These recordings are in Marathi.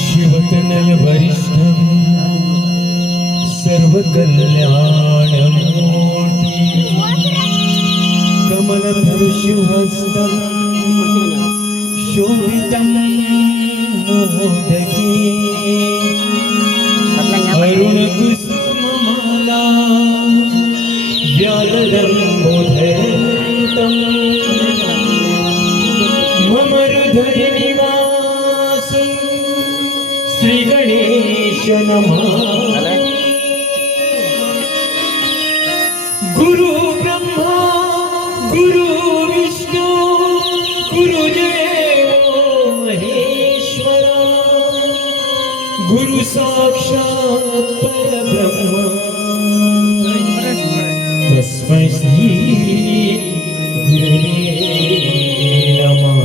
शिवतनय वरिष्ठं सर्वकल्याणमूर्ति कमलदर्शुहस्तं शोभितं मोदकी अरुणकुसुममाला व्यालम्बोधरन्तं मम हृदये निवासं श्रीगणेश नमः। गुरु ब्रह्मा गुरु विष्णु गुरुदेवो महेश्वरा गुरु साक्षात् परब्रह्म तस्मै श्री गुरुवे नमः।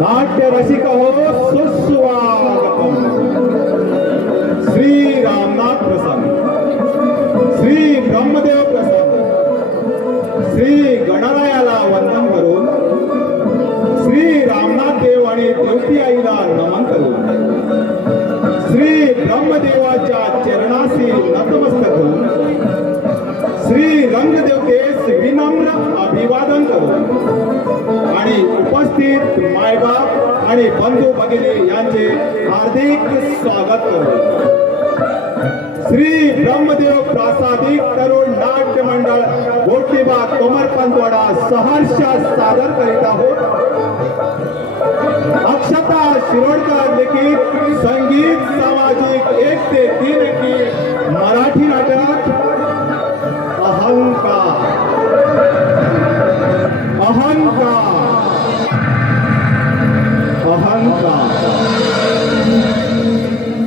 नाट्य रसिक हो सुस्वागतम. श्री रामनाथ प्रसन्न, श्री ब्रह्मदेव प्रसन्न, श्री गणरायाला वंदन करून, श्री रामनाथ देव आणि देवती आईला नमन करून, श्री ब्रह्मदेवाच्या चरणाशी नतमस्तक होऊन, श्री रंगदेवतेस विनम्र अभिवादन करून आणि उपस्थित मायबाप आणि बंधू भगिनी यांचे हार्दिक स्वागत करू. श्री ब्रह्मदेव प्रासादिक तरुण नाट्य मंडळ गोटीबाग कोमरपंतवाडा सहर्ष सादर करीत आहोत. अक्षता शिरोडकर लिखित संगीत सामाजिक 1 ते 3 की मराठी नाटक अहंकार. अहंकार अहंकार.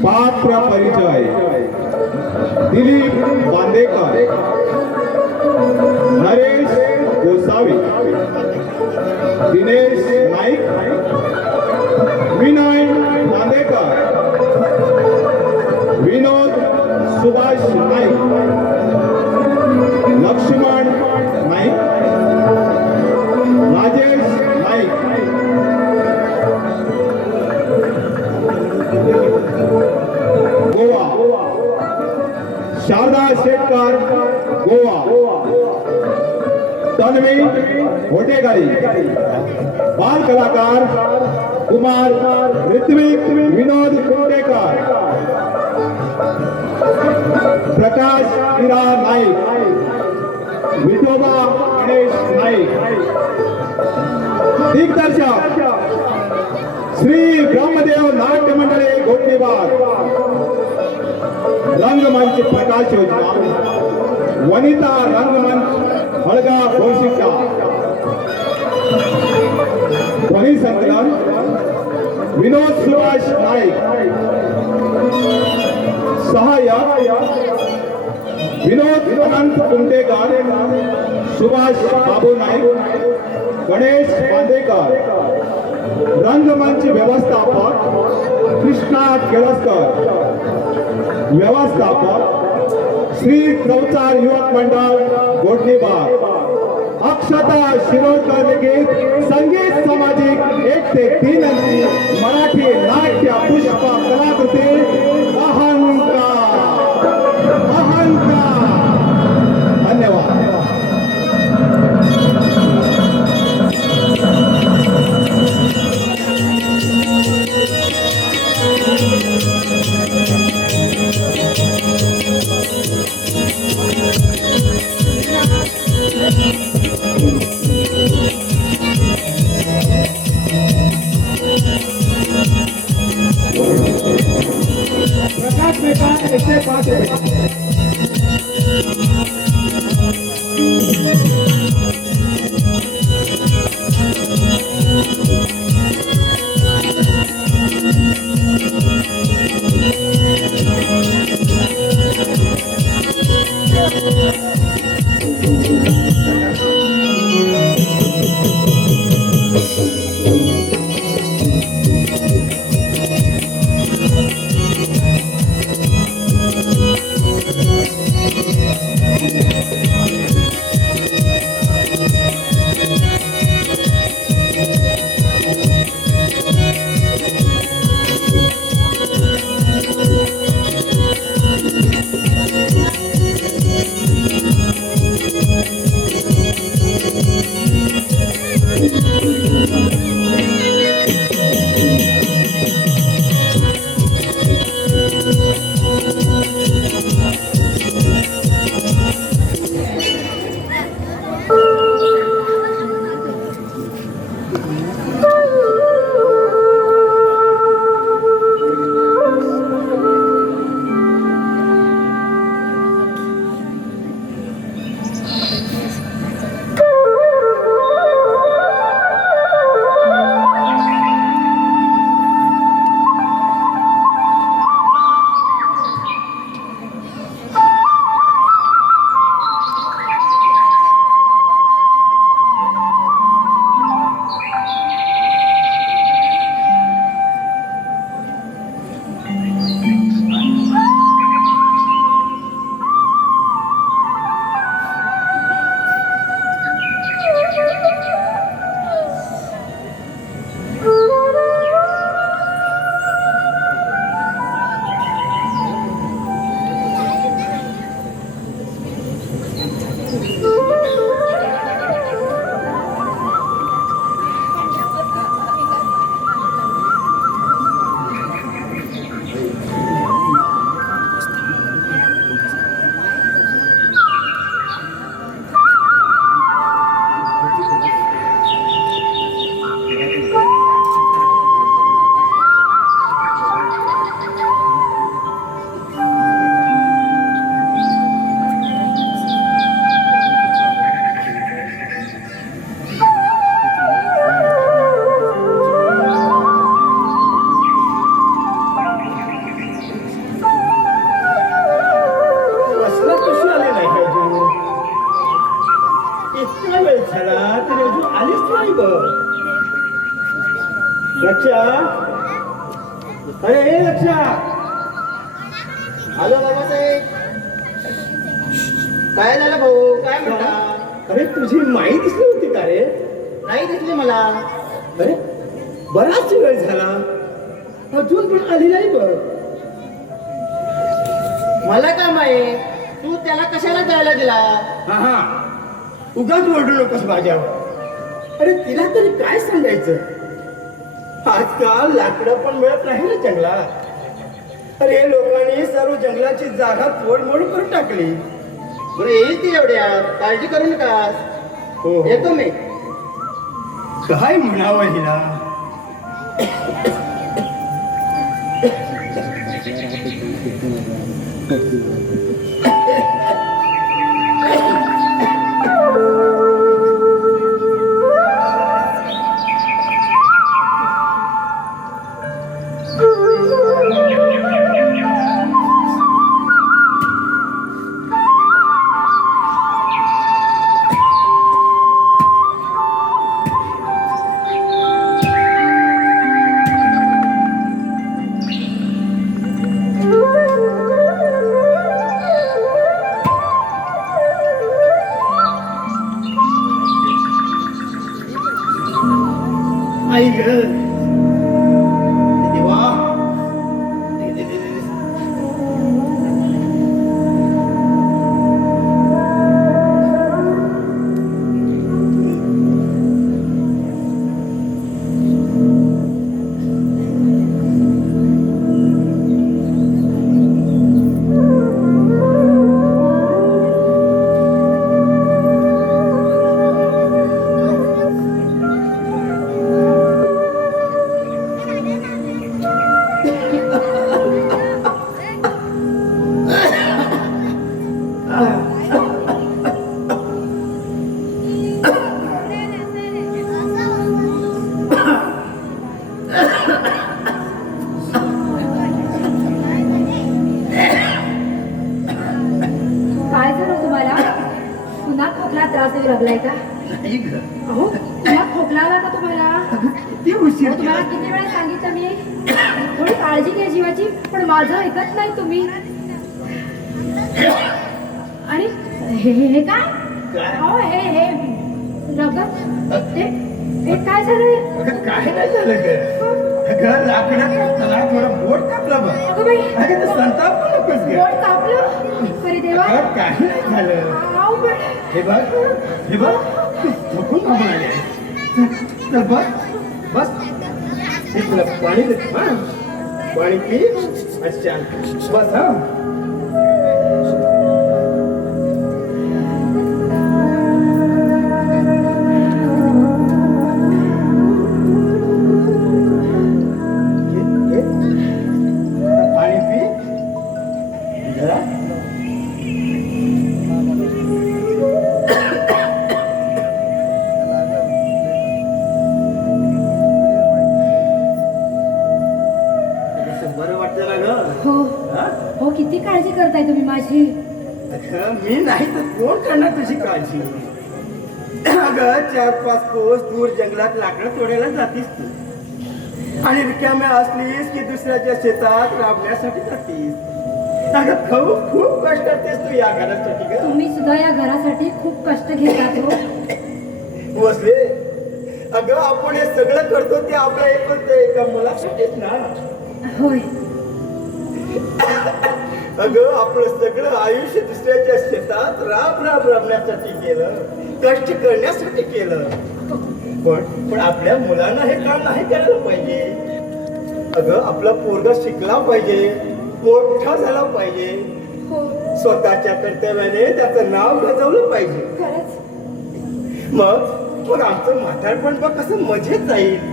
पात्र परिचय: दिलीप बांदेकर, नरेश गोसावी, दिनेश नाईक, विनय बांदेकर, विनोद सुभाष नाईक, लक्ष्मण नाईक, राजेश नाईक, गोवा, शारदा शेटकर, गोवा, तन्वी होटेगारी, बाल कलाकार कुमार ऋत्विक विनोद कुंडेकर, प्रकाश इरा नाईक, विठोबा गणेश नाईक. दिग्दर्शक श्री ब्रह्मदेव नाट्य मंडळे गोटीबाग. रंगमंच प्रकाश योजना, वनिता रंगमंच हळगा भोशिका. ध्वनी संकलन विनोद सुभाष नाईक. सहाय्यक विनोद अनंत कुंडेकर, सुभाष बाबू नाईक, गणेश बांदेकर. रंगमंच व्यवस्थापक कृष्णा केळसकर. व्यवस्थापक श्री चौचार युवक मंडळ गोटणीबाग. अक्षता शिरोडकर लिखित संगीत सामाजिक 1 ते 3 मराठी नाट्य पुष्प कलाकृती अहंकार. अहंकार. धन्यवाद. 505 लक्षा, अरे हे लक्षा, हॅलो बाबासाहेब, काय झालं भाऊ? काय म्हणता? अरे तुझी माई दिसली होती का रे? नाही दिसली मला. अरे बराच वेळ झाला, अजून पण आली नाही बघ. मला काय माहित, तू त्याला कशाला जायला दिला? हा हा, उगाच ओरडू नकोस माझ्यावर. अरे तिला तरी काय सांगायचं? आजकाल लाकडं पण मिळत नाही ना जंगलात. अरे लोकांनी सर्व जंगलाची जागा तोडमोड करून टाकली. बरं येईल ती एवढ्या, काळजी करू नका. हो येतो मी. काय म्हणावं हिला? जादू लागलाय का? नाही ग. अहो तुला खोकला आला का तुम्हाला? किती उशीर अहो, तुम्हाला केला. किती वेळा सांगितलं मी थोडी काळजी घ्या जीवाची, पण माझं ऐकत नाही तुम्ही. आणि हे काय? काय? अहो हे रगत हे काय झालंय? अगं काय नाही झालं ग. अगं लाकडात त्याला थोडं बोट कापलं बघ. अगं बाई, अगं तू संताप पण नकोस ग. बोट कापलं? अरे देवा. अगं काही नाही झालं. अहो, पण हे बघ तू थकून बाबा आले. चल बस हे तुला पाणी देतो हा. पाणी पी आणि शांत बस हा. घे. पाणी पी जरा. बरं वाटतं ना ग. हो हा? हो, किती काळजी करताय तुम्ही माझी. अगं, मी नाही तर कोण करणार तुझी काळजी. अगं 4-5 कोस दूर जंगलात लाकडं तोडायला जातीस तू, आणि रिकाम्या असलीस की दुसऱ्याच्या शेतात राबण्यासाठी जातीस. अगं खूप कष्ट करतेस तू या घरासाठी ग. तुम्ही सुद्धा या घरासाठी खूप कष्ट घेतात हो. बसले. अगं आपण हे सगळं करतो ते आपल्या एका मुलासाठीच ना. होय. अगं आपलं सगळं आयुष्य दुसऱ्याच्या शेतात राबण्यासाठी केलं, कष्ट करण्यासाठी केलं. पण आपल्या मुलांना हे काम नाही करायला पाहिजे. अगं आपला पोरगा शिकला पाहिजे, मोठा झाला पाहिजे, हो स्वतःच्या कर्तव्याने त्याचं नाव गाजवलं पाहिजे. खरंच. मग आमचं म्हातारपण बघ कसं मजेत जाईल.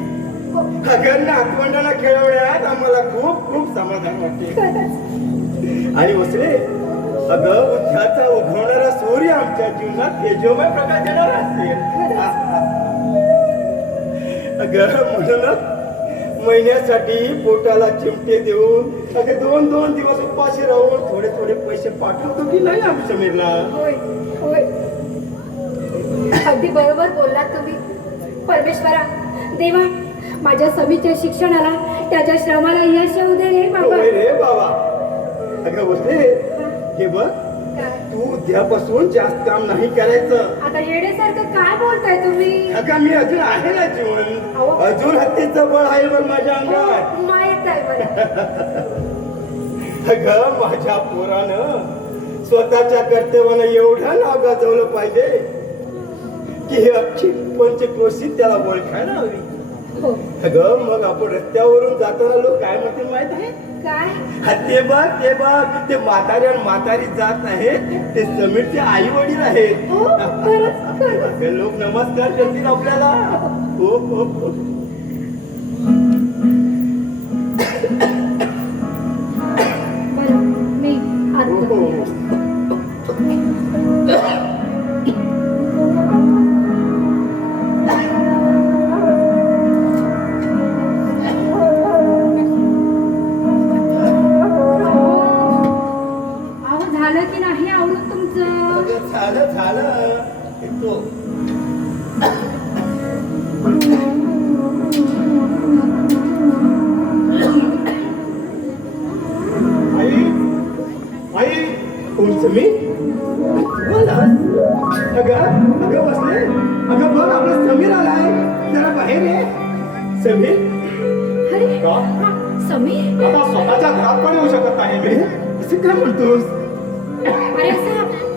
हो, अगं नातवंडाला खेळवण्यात आम्हाला खूप समाधान वाटते. खरंच. आणि वसले, अगं उद्याचा उगवणारा सूर्य आमच्या जीवनात तेजोमय प्रकाश देणार असेल. अगं म्हणूनच महिन्यासाठी पोटाला चिमटे देऊन अगं 2-2 दिवस उपाशी राहून थोडे पैसे पाठवतो की नाही आम्ही समीरला. होय होय, अगदी बरोबर बोललात तुम्ही. परमेश्वरा, देवा, माझ्या समीच्या शिक्षणाला, त्याच्या श्रमाला यश येऊ दे रे बाबा. होय रे बाबा. अगं वसले, हे बघ, काय? तू उद्यापासून जास्त काम नाही करायचं. आता येण्यासारखं काय बोलताय तुम्ही? अगं मी अजून आहे ना जीवन, अजून हत्तीचं बळ आहे बघ माझ्या अंगात. माहित आहे मला. अगं माझ्या पोरानं स्वतःच्या कर्तव्यानं एवढं नाव गाजवलं पाहिजे की हे अख्खी पंचक्रोशीत त्याला ओळखायला हवी. हो. अगं मग आपण रस्त्यावरून जाताना लोक काय म्हणतील माहित आहे? काय? हा, ते बघ ते म्हातारी जात आहे, ते समीरचे आई वडील आहेत. हो, खरंच. अगं लोक नमस्कार करतील आपल्याला. हो. बरं, मी हो. अहो, झालं की नाही आवडत तुमचं? अगं झालं येतो. आई कोण समीर? अगं बसले. अगं बघ आपला समीर आलाय, जरा बाहेर ये. समीर अरे का? हा, समीर. आता स्वतःच्या घरात पण येऊ शकत नाही मी. असं काय म्हणतोस? अरे असं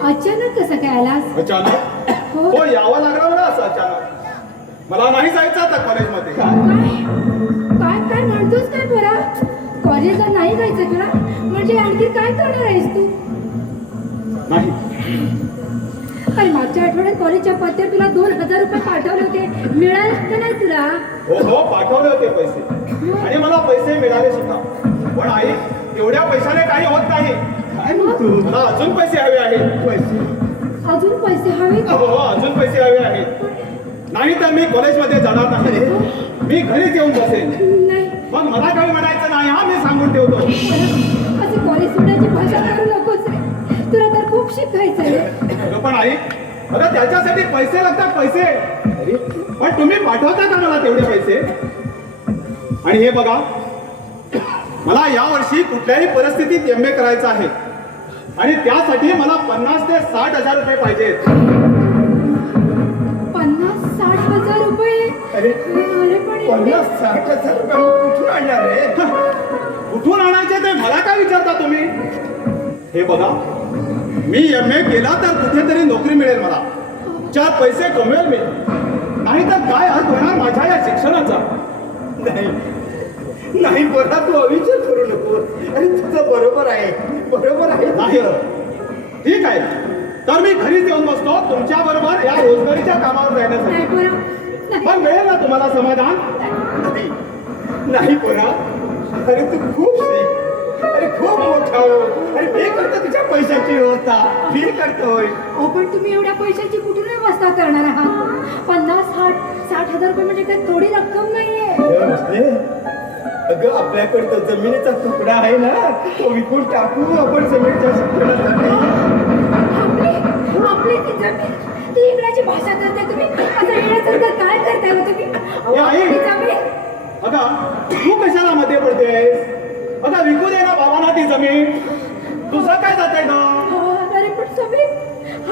अचानक कसं काय आलास? अचानक हो. हो यावं लागलं मला असं अचानक. मला नाही जायचं आता कॉलेजमध्ये. काय काय म्हणतोस काय बरा? कॉलेजला नाही जायचं तुला? म्हणजे आणखी काय करणार आहेस तू? नाही अरे मागच्या आठवड्यात कॉलेजच्या पत्त्यावर तुला 2,000 रुपये पाठवले होते, मिळाले का नाही तुला? हो पाठवले होते पैसे आणि मला पैसे मिळाले सुद्धा. पण आई एवढ्या पैशाने काही होत नाही. काय म्हणतोस? मला अजून पैसे हवे आहेत. पैसे? अजून पैसे हवे? हो अजून पैसे हवे आहेत. नाही तर मी कॉलेजमध्ये जाणार नाही. मी घरीच येऊन बसेन. नाही, मग मला काही म्हणायचं नाही हा मी सांगून ठेवतो. असे कॉलेज सोडायची भाषा करू नकोस रे. तुला तर खूप शिकायचं रे. अगं पण आई अगं त्याच्यासाठी पैसे लागतात पैसे. अरे पण तुम्ही पाठवता का मला तेवढे पैसे? आणि हे बघा, मला यावर्षी कुठल्याही परिस्थितीत MA करायचं आहे आणि त्यासाठी मला 50 ते 60 हजार रुपये पाहिजेत. 50-60 हजार रुपये? अरे अरे पण एवढे- 50-60 हजार रुपये मी कुठून आणणार रे? कुठून आणायचे ते मला काय विचारता तुम्ही? हे बघा, मी MA केला तर कुठेतरी नोकरी मिळेल, मला 4 पैसे कमवेल मी, नाही तर काय अर्थ होणार माझ्या या शिक्षणाचा? नाही नाही बघा, तू अविचार करू नको. अरे तुझं बरोबर आहे, बरोबर आहे नाही. तुझं. ठीक आहे, तर मी घरीच येऊन बसतो तुमच्या बरोबर या रोजगारीच्या कामावर जाण्यासाठी. नाही पोरा, नाही. पण मिळेल ना तुम्हाला समाधान? नाही नाही पोरा, अरे तू खूप शिक, अरे खूप मोठा हो. अरे मी करतो तुझ्या पैशाची व्यवस्था, मी करतोय. अहो, पण तुम्ही एवढ्या पैशाची कुठून व्यवस्था करणार आहात? 50-60 हजार रुपये म्हणजे काही थोडी रक्कम नाहीये. अगं आपल्याकडे तो जमिनीचा तुकडा आहे ना, तो विकून टाकू आपण जमिनीच्या शिक्षणासाठी. आपली ती जमीन, ती इंग्रजी भाषा करताय तुम्ही, असं येण्यासारखं काय करताय हो तुम्ही? अहो, ए, आई. आपली जमीन. अगं तू कशाला मध्ये पडतेस? अगं विकू दे ना बाबांना ती जमीन, तुझं काय जात आहे ना? अहो, अरे पण जमीन,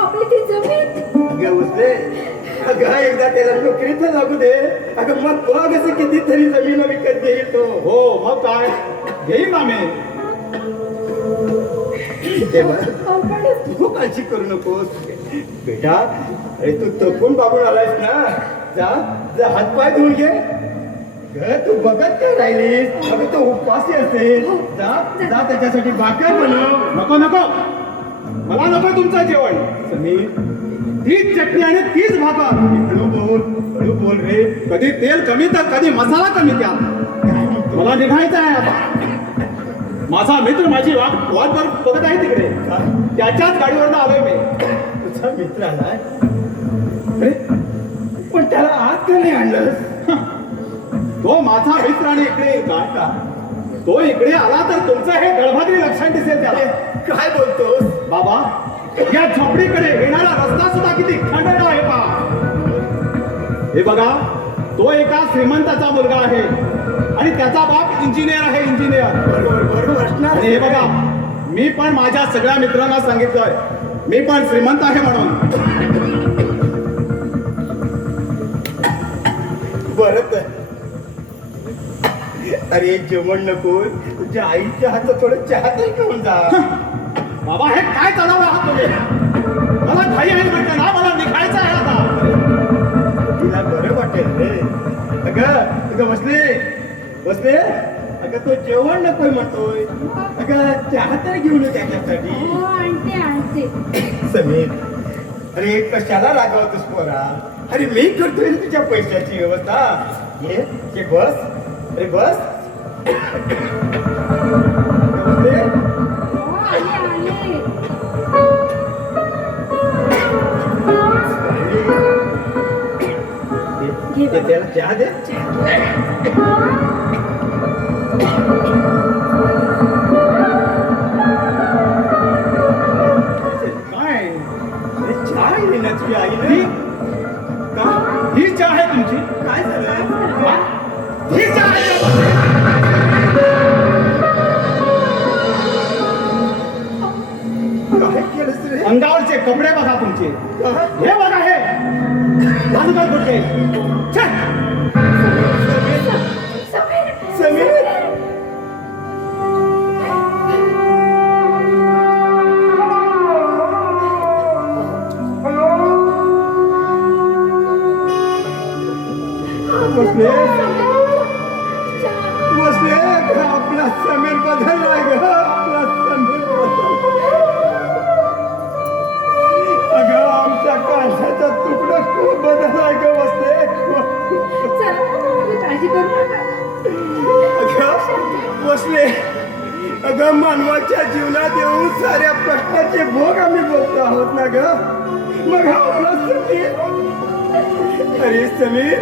आपली ती जमीन. अगं उचले, अगं एकदा त्याला नोकरी तर लागू दे. अगं मग बघ असं कितीतरी जमीन विकत घेईल तो. हो मग काय, घेईन ना मी. तेव्हा अहो, पण तू काळजी करू नकोस बेटा. अरे तू तपून बाबून आलायस ना, जा जा हातपाय धुवून घे. ग तू बघत काय राहिलीस? अगं तो उपवासी असेल. जा जा त्याच्यासाठी भाकर बनव. नको नको, मला नको तुमचं जेवण. समीर तीच चटणी आणि तीच भाकर. हळू बोल रे. कधी तेल कमी तर कधी मसाला कमी द्या. मला निघायचं आहे आता. माझा मित्र माझी वाट बघत आहे तिकडे, त्याच्याच गाडीवरनं आलोय मी. तुझा मित्र आलाय? अरे पण त्याला आत का नाही आणलंस? तो माझा मित्र आणि इकडे येईल का? तो इकडे आला तर तुमचं हे गळभद्री लक्षण दिसेल त्याला. काय बोलतोस? बाबा, या झोपडीकडे येणारा रस्ता सुद्धा किती खंडर आहे पहा. हे बघा, तो एका श्रीमंताचा मुलगा आहे आणि त्याचा बाप इंजिनियर आहे, इंजिनियर. बरोबर बरोबर असणार. आणि हे बघा, मी पण माझ्या सगळ्या मित्रांना सांगितलंय मी पण श्रीमंत आहे म्हणून. बरं तर. अरे जेवण नको, तुझ्या आईच्या हातचं थोडं चहा तरी घेऊन जा. बाबा हे काय चालवलं आहात तुम्ही? मला घाई आहे म्हटलं ना, मला निघायचं आहे आता. तिला बरं वाटेल रे. अगं बसले. अगं तो जेवण नकोय म्हणतोय. अगं चहा तरी घेऊन ये त्याच्यासाठी. हो, आणते. समीर, अरे कशाला रागवतोस पोरा? अरे मी करतोय ना तुझ्या पैशाची व्यवस्था. ये बस. अरे बस. बसले. हो, आले. ते त्याला चहा दे. काय अरे चहा आहे ना तुझी आईने. का? ही चहा आहे तुमची? काय झालं? वा, ही चहा आहे का? काय केलंस रे? अंगावरचे कपडे बघा तुमचे. का? हे बघा हे बाजूला कुठे? छे! समीर बसले. आपला समीर बदललाय ग. आपला समीर बदललाय. अगं आमच्या काशाचा तुकडा खूप बदललाय ग. काळजी करू नका. अगं बसले. अगं मानवाच्या जीवनात येऊन साऱ्या प्रश्नाचे भोग आम्ही बघतो आहोत ना ग. मग हा आपला समीर. अरे समीर,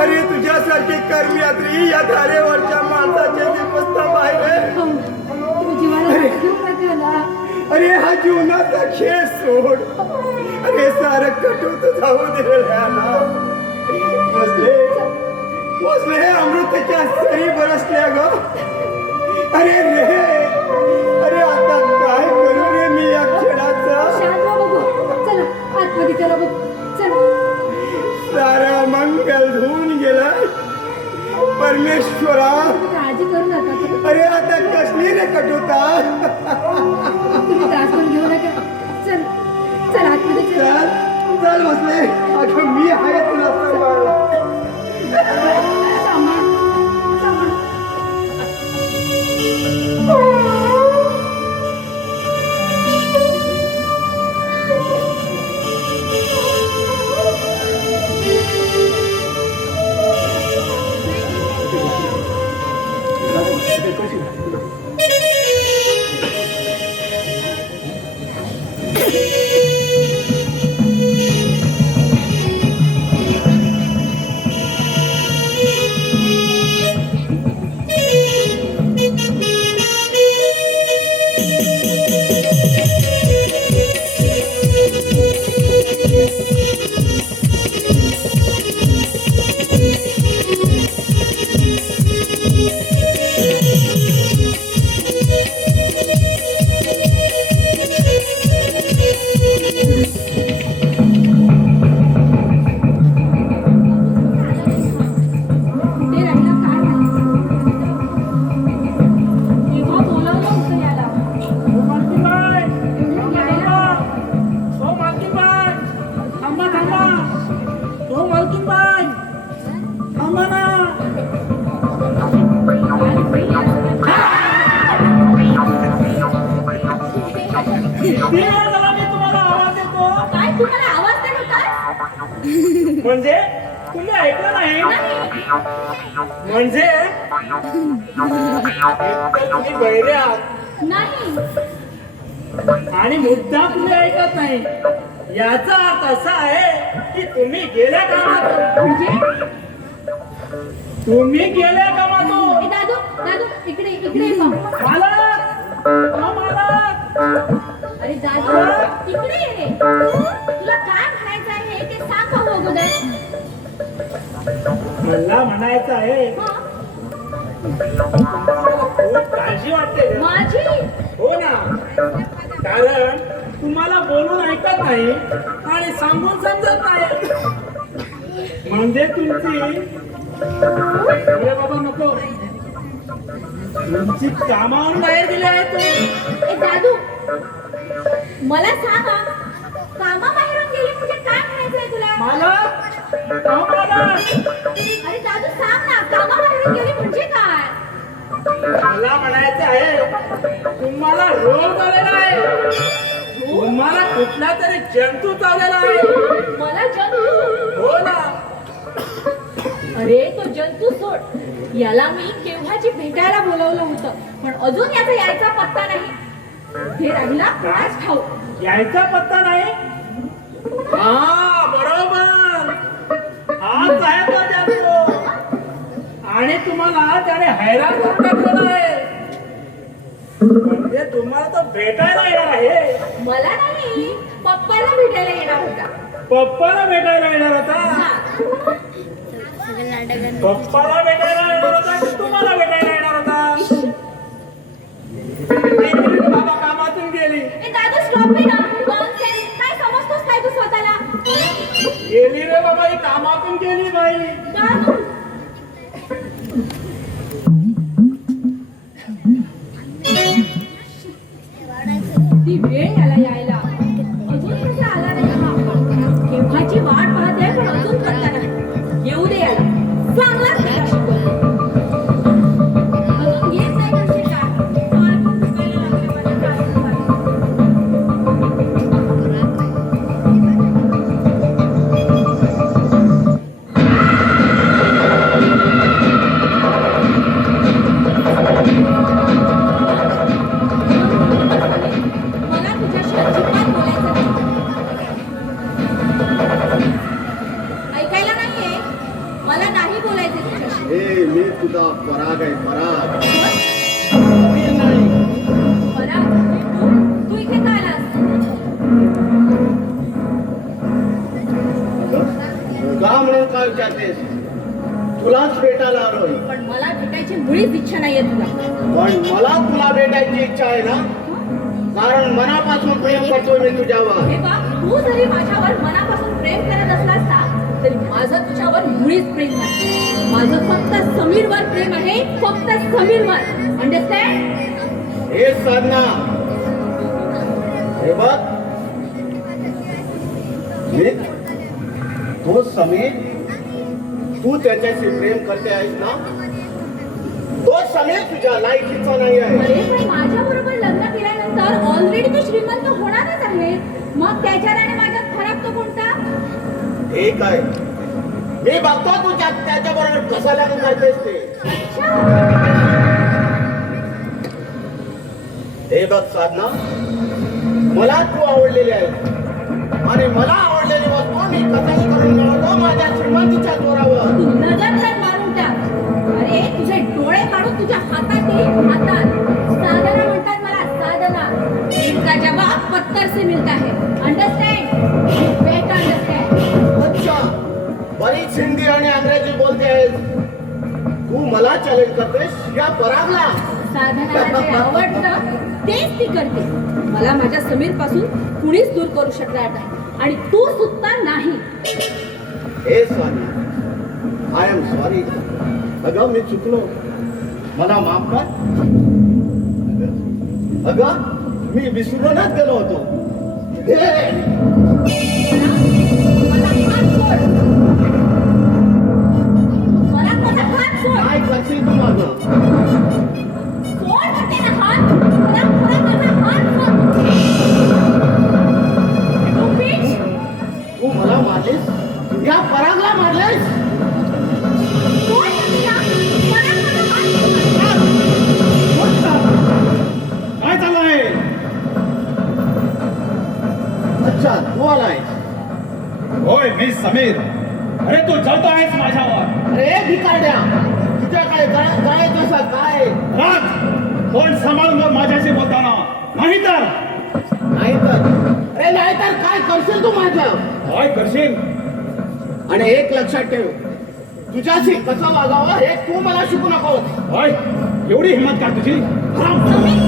अरे तुझ्यासारखी कर्मयात्री या धारेवरच्या माणसाचे दिवस पाहिले. तू जीवाला अरे. घेऊ नका ना. अरे हा जीवनाचा खेळ सोड. अरे सारं कटूत जाऊ दे ना. बसले हे अमृताच्या सरी बरसल्या ग. अरे रे, अरे आता काय करू रे मी या खेळाचं. शांत व्हा बघू. चला आतमध्ये चला बघू. चला. सारा मंगल धुवून गेला परमेश्वरा. तुम्ही काळजी करू नका. अरे आता कसली रे कटुता. तुम्ही त्रास करून घेऊ नका. चल चल आतमध्ये चल. चल चल बसले. अगं मी आहे तुला सांभाळला. सामान सामान. ते राहिलं काय केव्हा बोलावलं होतं याला. काय तुम्हाला आवाज देत होता. म्हणजे तुम्ही ऐकलं नाही म्हणजे एकतर तुम्ही बहिरे आहात नाही. आणि मुद्दा तुम्ही ऐकत नाही. याचा अर्थ असा आहे की तुम्ही गेल्या कामातून म्हणजे तुम्ही गेल्या कामातून ए दादू दादू इकडे इकडे ये बघ. अरे दादू इकडे ये रे. तुला काय म्हणायचं आहे ते सांग भाऊ अगोदर. मला म्हणायचं आहे हा, खूप काळजी वाटते ग. माझी. हो ना, कारण तुम्हाला बोलून ऐकत नाही आणि सांगून समजत नाही. म्हणजे तुमची अरे बाबा नको, तुमची कामावून बाहेर दिले आहे तुम्ही. ए दादू मला सांग हा, कामाबाहेरून गेली म्हणजे काय म्हणायचंय तुला. मला कामाला अरे दादू सांग ना, कामाबाहेरून गेली म्हणजे काय. मला म्हणायचं आहे तुम्हाला रोग झालेला आहे. तुम्हाला कुठला तरी जंतू चावलेला आहे. मला जंतू. हो ना, अरे तो जंतू सोड. याला मी केव्हाची भेटायला बोलवलं होतं, पण अजून याचा यायचा पत्ता नाही. हे राहिला काच खाऊ. यायचा पत्ता नाही. हा बरोबर, हाच आहे तो जंतू. आणि तुम्हाला त्याने हैराण करून टाकलेला आहे. म्हणजे तुम्हाला तो भेटायला येणार आहे. मला नाही, पप्पाला भेटायला येणार होता. पप्पाला भेटायला येणार होता. हा. पप्पाला भेटायला येणार होता की तुम्हाला भेटायला येणार होता. गेली रे बाबा, कामातून गेली. ए दादू स्टॉप ना. नॉनसेन्स. काय समजतोस काय तू स्वतःला. गेली रे बाबा, ही कामातून गेली बाई. दादू ती वेळ याला यायला अजून कसा आला नाही हा. केव्हाची वाट पाहते पण अजून करता नाही. येऊ दे याला, चांगलाच त्याला शिकवलं. अजून येत नाही कशी काय. काय पण चुकायला लागले माझ्या काय. मला तुझ्याशी अजिबात विचारतेस? तुलाच भेटायला आलोय. पण मला भेटायची मुळीच इच्छा नाहीये तुला. पण मला तुला भेटायची इच्छा आहे ना, कारण मनापासून प्रेम करतोय मी तुझ्यावर. हे बा, तू जरी माझ्यावर मनापासून प्रेम करत असलास ना, तरी माझं तुझ्यावर मुळीच प्रेम नाही. माझं फक्त समीरवर प्रेम आहे, फक्त समीरवर. अंडरस्टँड? हे साधना, हे बघ, मी तो समीर, तू त्याच्याशी प्रेम करते आहेस ना, तो समीर तुझ्या लायकीचा नाही आहे. अरे पण माझ्याबरोबर लग्न केल्यानंतर ऑलरेडी तो श्रीमंत होणारच आहे. मग त्याच्यात आणि माझ्यात फरक तो कोणता? ठीक आहे, मी बघतो तू त्याच्याबरोबर कसा लग्न करतेस ते. अच्छा, हे बघ साधना, मला तू आवडलेली आहे आणि मला आवडलेली वस्तू मी कसाही करून मिळवतो माझ्या श्रीमंतीच्या जोरावर. तू नजर तर मारून टाक. अरे तुझे डोळे काढून तुझ्या हातात येईल, हातात. साधना म्हणतात मला, साधना. इनका जवाब पत्थर से मिलता है. अंडरस्टँड? बेट अंडरस्टँड. अच्छा, बरीच हिंदी आणि इंग्रजी बोलते आहेस. तू मला चॅलेंज करतेस या परागला. साधनाला जे आवडतं तेच ती करते. मला माझ्या समीर पासून कुणीच दूर करू शकणार नाही आणि तू सुद्धा नाही. हे साधना, आय एम सॉरी. अगं मी चुकलो, मला माफ कर. अगं मी विसरूनच गेलो होतो. हे मला हात सोड. मला माझा हात सोड. काय करशील तू माझं? सोड म्हणते ना हात. मला माझा हात सोड. तू bitch. तू मला मारलीस, या परागला मारलेस. सोड म्हणते ना. मला माझा हात सोड. काय चाललंय? अच्छा, तू आलाय. होय, मी समीर. अरे तू जळतो आहेस माझ्यावर. अरे भिकारड्या, तुझ्याकडे काय कसं काय? राज, कोण सांभाळून बघ माझ्याशी बोलताना, नाही तर अरे नाहीतर काय करशील तू माझं? काय करशील? आणि एक लक्षात ठेव, तुझ्याशी कसं वागावं हे तू मला शिकू नको. होय, एवढी हिंमत का तुझी? हराम. समीर,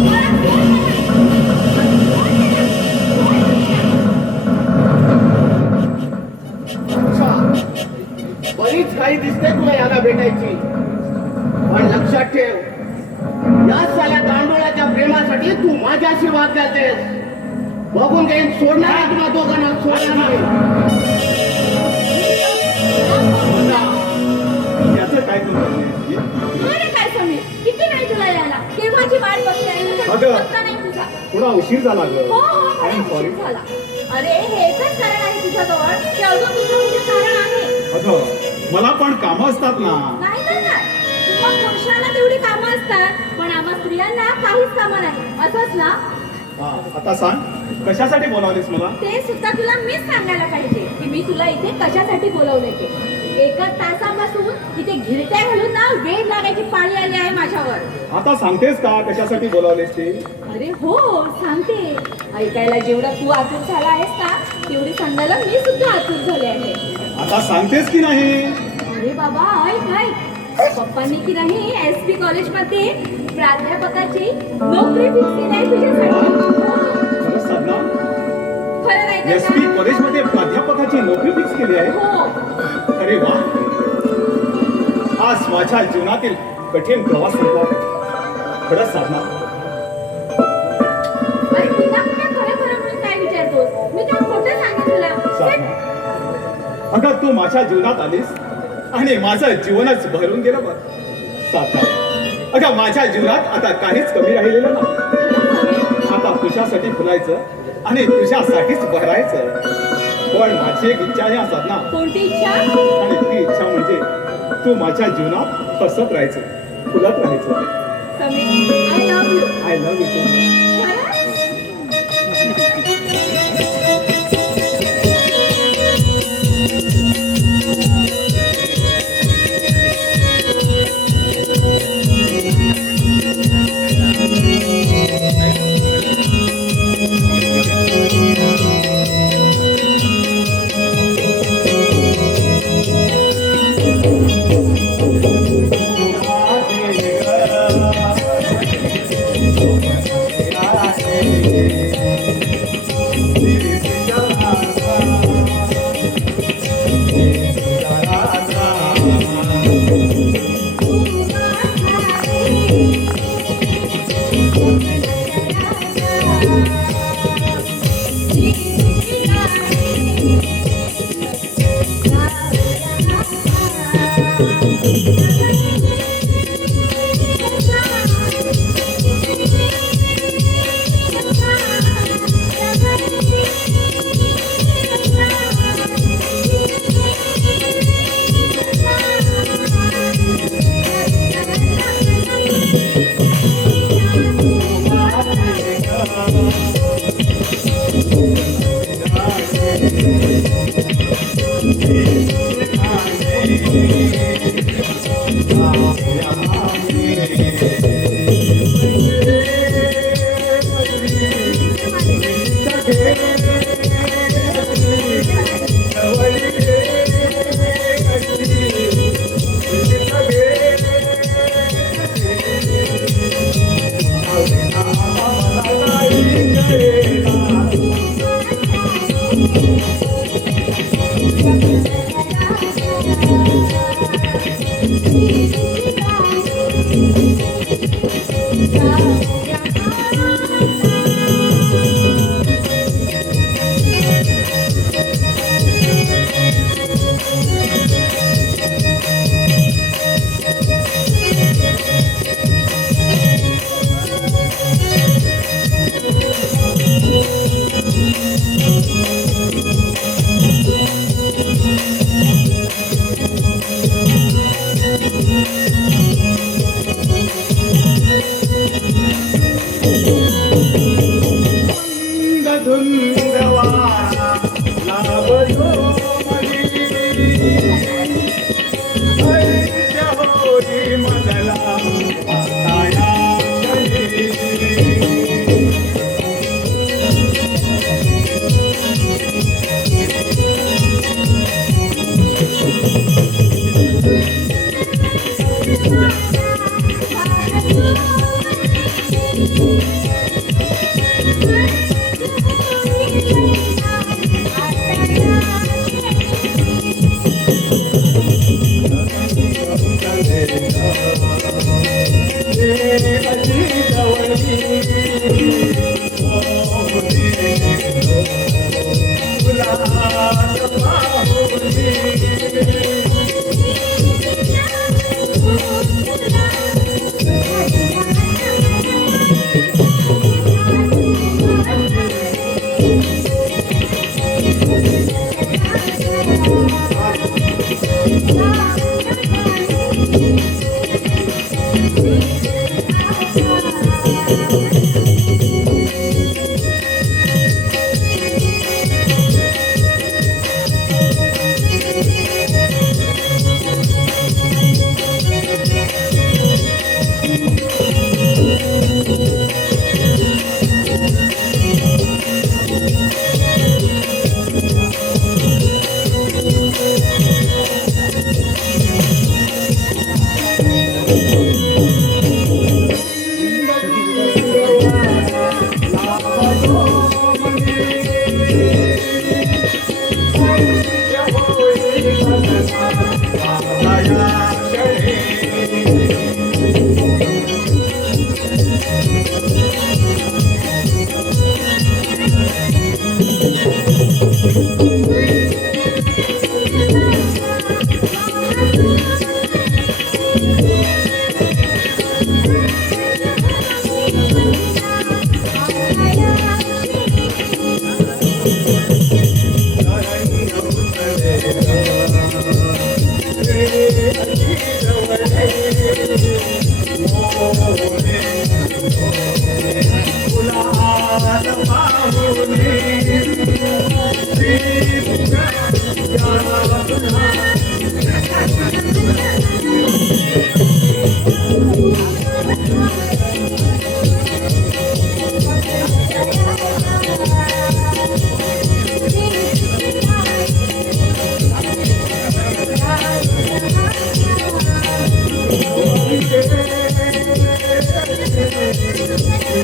मला अच्छा, बरीच काही दिसते तुला याला भेटायची. पण लक्षात ठेव, या साल्या दांडोळ्याच्या प्रेमासाठी तू माझ्याशी वाद घालतेस. बघून घेईन, सोडणार आहे तुला दोघांना, सोडणार नाही. याचं काय तू करतेस? अरे काय समीर, किती नाही तुला यायला? केव्हाची वाट बघते आणि तुझा अगं. पत्ता नाही तुझा. थोडा उशीर झाला ग. हो हो, मला I'm sorry. उशीर झाला. अरे हे एकच कारण आहे तुझ्याजवळ की अजून तुझं म्हणजे कारण आहे. अगं, मला पण कामं असतात ना. नाही तर काय, मग पुरुषांना तेवढी कामं असतात पण आम्हा स्त्रियांना काहीच कामं नाही, असंच ना? हा, आता सांग, कशासाठी बोलावलीस मला? ते सुद्धा तुला मीच सांगायला पाहिजे की मी तुला इथे कशासाठी बोलवले ते. एकच तासापासून इथे घिरट्या घालून ना वेळ लागायची पाळी आली आहे माझ्यावर. आता सांगतेस का कशासाठी बोलावलीस ते? अरे हो सांगते. ऐकायला जेवढा तू आतुर झाला आहेस ना, तेवढी सांगायला मी सुद्धा आतुर झाले आहे. आता सांगतेस की नाही? अरे बाबा ऐक ऐक, पप्पांनी की नाही SP कॉलेजमध्ये प्राध्यापकाची नोकरी फिक्स केली आहे तुझ्यासाठी. खरंच साधना, खरं नाही तर SP काय? कॉलेजमध्ये प्राध्यापकाची नोकरी फिक्स केली आहे? हो. अरे वा, आज माझ्या जीवनातील कठीण प्रवास संपला. खरंच साधना, अरे पुन्हा पुन्हा खरं खरं म्हणून काय विचारतोस? मी काय खोटं सांगेन तुला? साधना, अगं तू माझ्या जीवनात आलीस आणि माझं जीवनच भरून गेलं बघ. साधना, अगं माझ्या जीवनात आता काहीच कमी राहिलेलं नाही. आता तुझ्यासाठी फुलायचं आणि तुझ्यासाठीच भरायचं. पण माझी एक इच्छा आहे साधना, कोणती इच्छा? आणि ती इच्छा म्हणजे तू माझ्या जीवनात हसत राहायचं, फुलत राहायचं. Sameer, I love you. I love you. खरंच?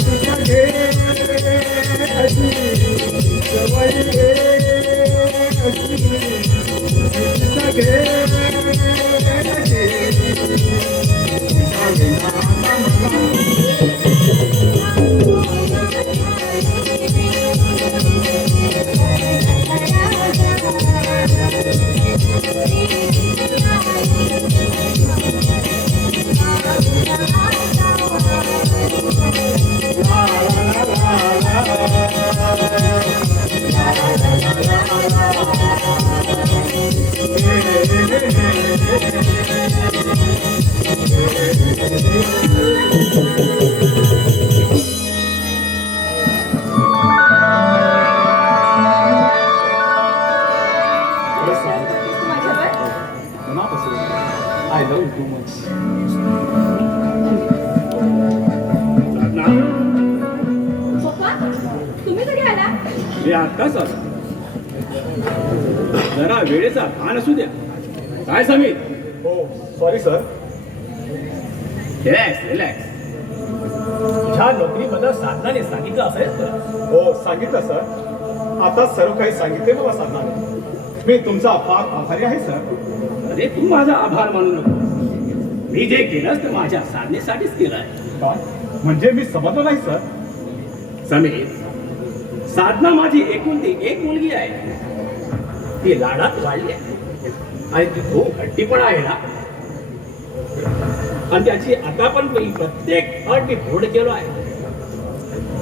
तुझ्या माझ्यावर मनापासून I love you too much. पप्पा तुम्ही कधी आला? मी आत्ताच आलो. जरा वेळेचा भान असू द्या. काय समीर? हो सॉरी सर. Relax relax. ह्या नोकरीबद्दल साधनाने सांगितलं असेल तर हो सांगितलं सर. आता सर्व काही सांगितले मला सांगणार. मी तुमचा फार आभारी आहे सर. अरे तू माझा आभार मानू नको. मी जे केलंस ते माझ्या साधनेसाठीच केलं आहे. काय? म्हणजे मी समजलो नाही सर. समीर, साधना माझी एकुलती एक मुलगी आहे. ती लाडात वाढली आहे आणि ती खूप हट्टी पण आहे ना. आणि त्याची आता पण प्रत्येक अट मी पूर्ण केलो आहे.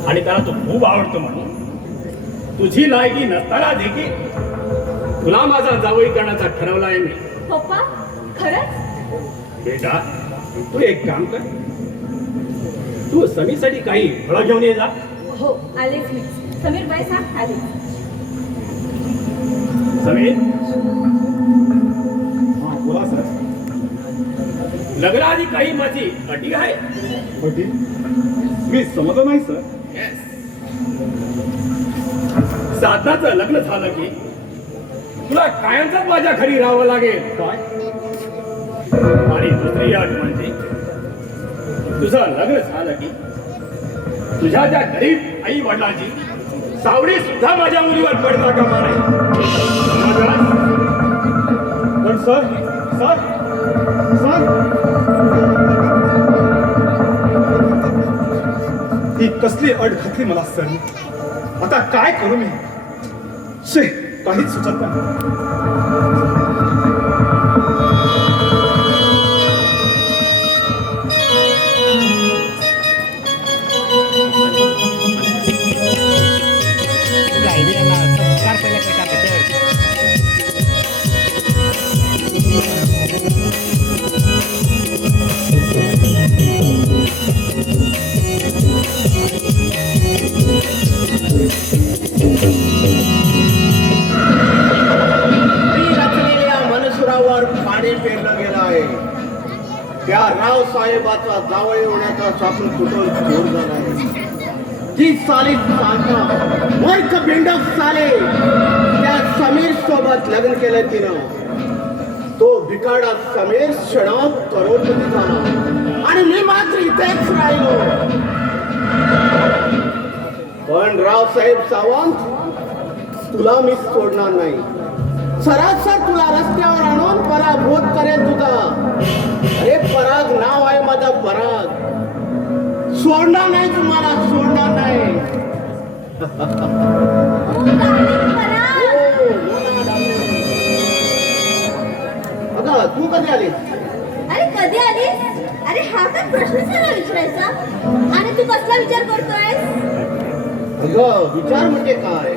आणि त्याला तो खूप आवडतो म्हणून तुझी लायकी नसताना देखील तुला माझा जावई करण्याचा ठरवला आहे मी. पप्पा खरंच? बेटा तू एक काम कर. तू समीसाठी काही फळं घेऊन ये जा. हो आलेच मी. समीर बाई सांग आले. समीर, हा बोला सर. लग्नाआधी काही माझी अटी आहे. होती मी समजलो नाही सर. साधनाचं लग्न झालं की तुला कायमच माझ्या घरी राहावं लागेल. काय? आणि दुसरी अट म्हणजे तुझं लग्न झालं की तुझ्या त्या गरीब आई वडिलांची सावडी सुद्धा माझ्या मुलीवर पडता कामा नये. समजलास? पण सर सर सर ही कसली अट घातली मला सर. आता काय करू मी? शे काहीच सुचत नाही. मनसुरावर पाणी पेरलं गेलं आहे. त्या रावसाहेबाचा जावई होण्याचा स्वप्न कुठून दूर झाला आहे. ती साली साधना मूर्ख बिंडक साले त्या समीर सोबत लग्न केलं तिनं. तो भिकाडा समीर क्षणात करोडपती झाला आणि मी मात्र इथेच राहिलो. पण रावसाहेब सावंत तुला मी सोडणार नाही. सरासर तुला रस्त्यावर आणून पराभूत करेल तुझा. अरे पराग नाव आहे माझा पराग. सोडणार नाही तुम्हाला सोडणार नाही. ओ, darling पराग. अगं तू कधी आली? अरे कधी आलीस? अरे हा काय प्रश्नच आहे ना विचारायचा. आणि तू कसला विचार करतोयस? अगं विचार म्हणजे काय?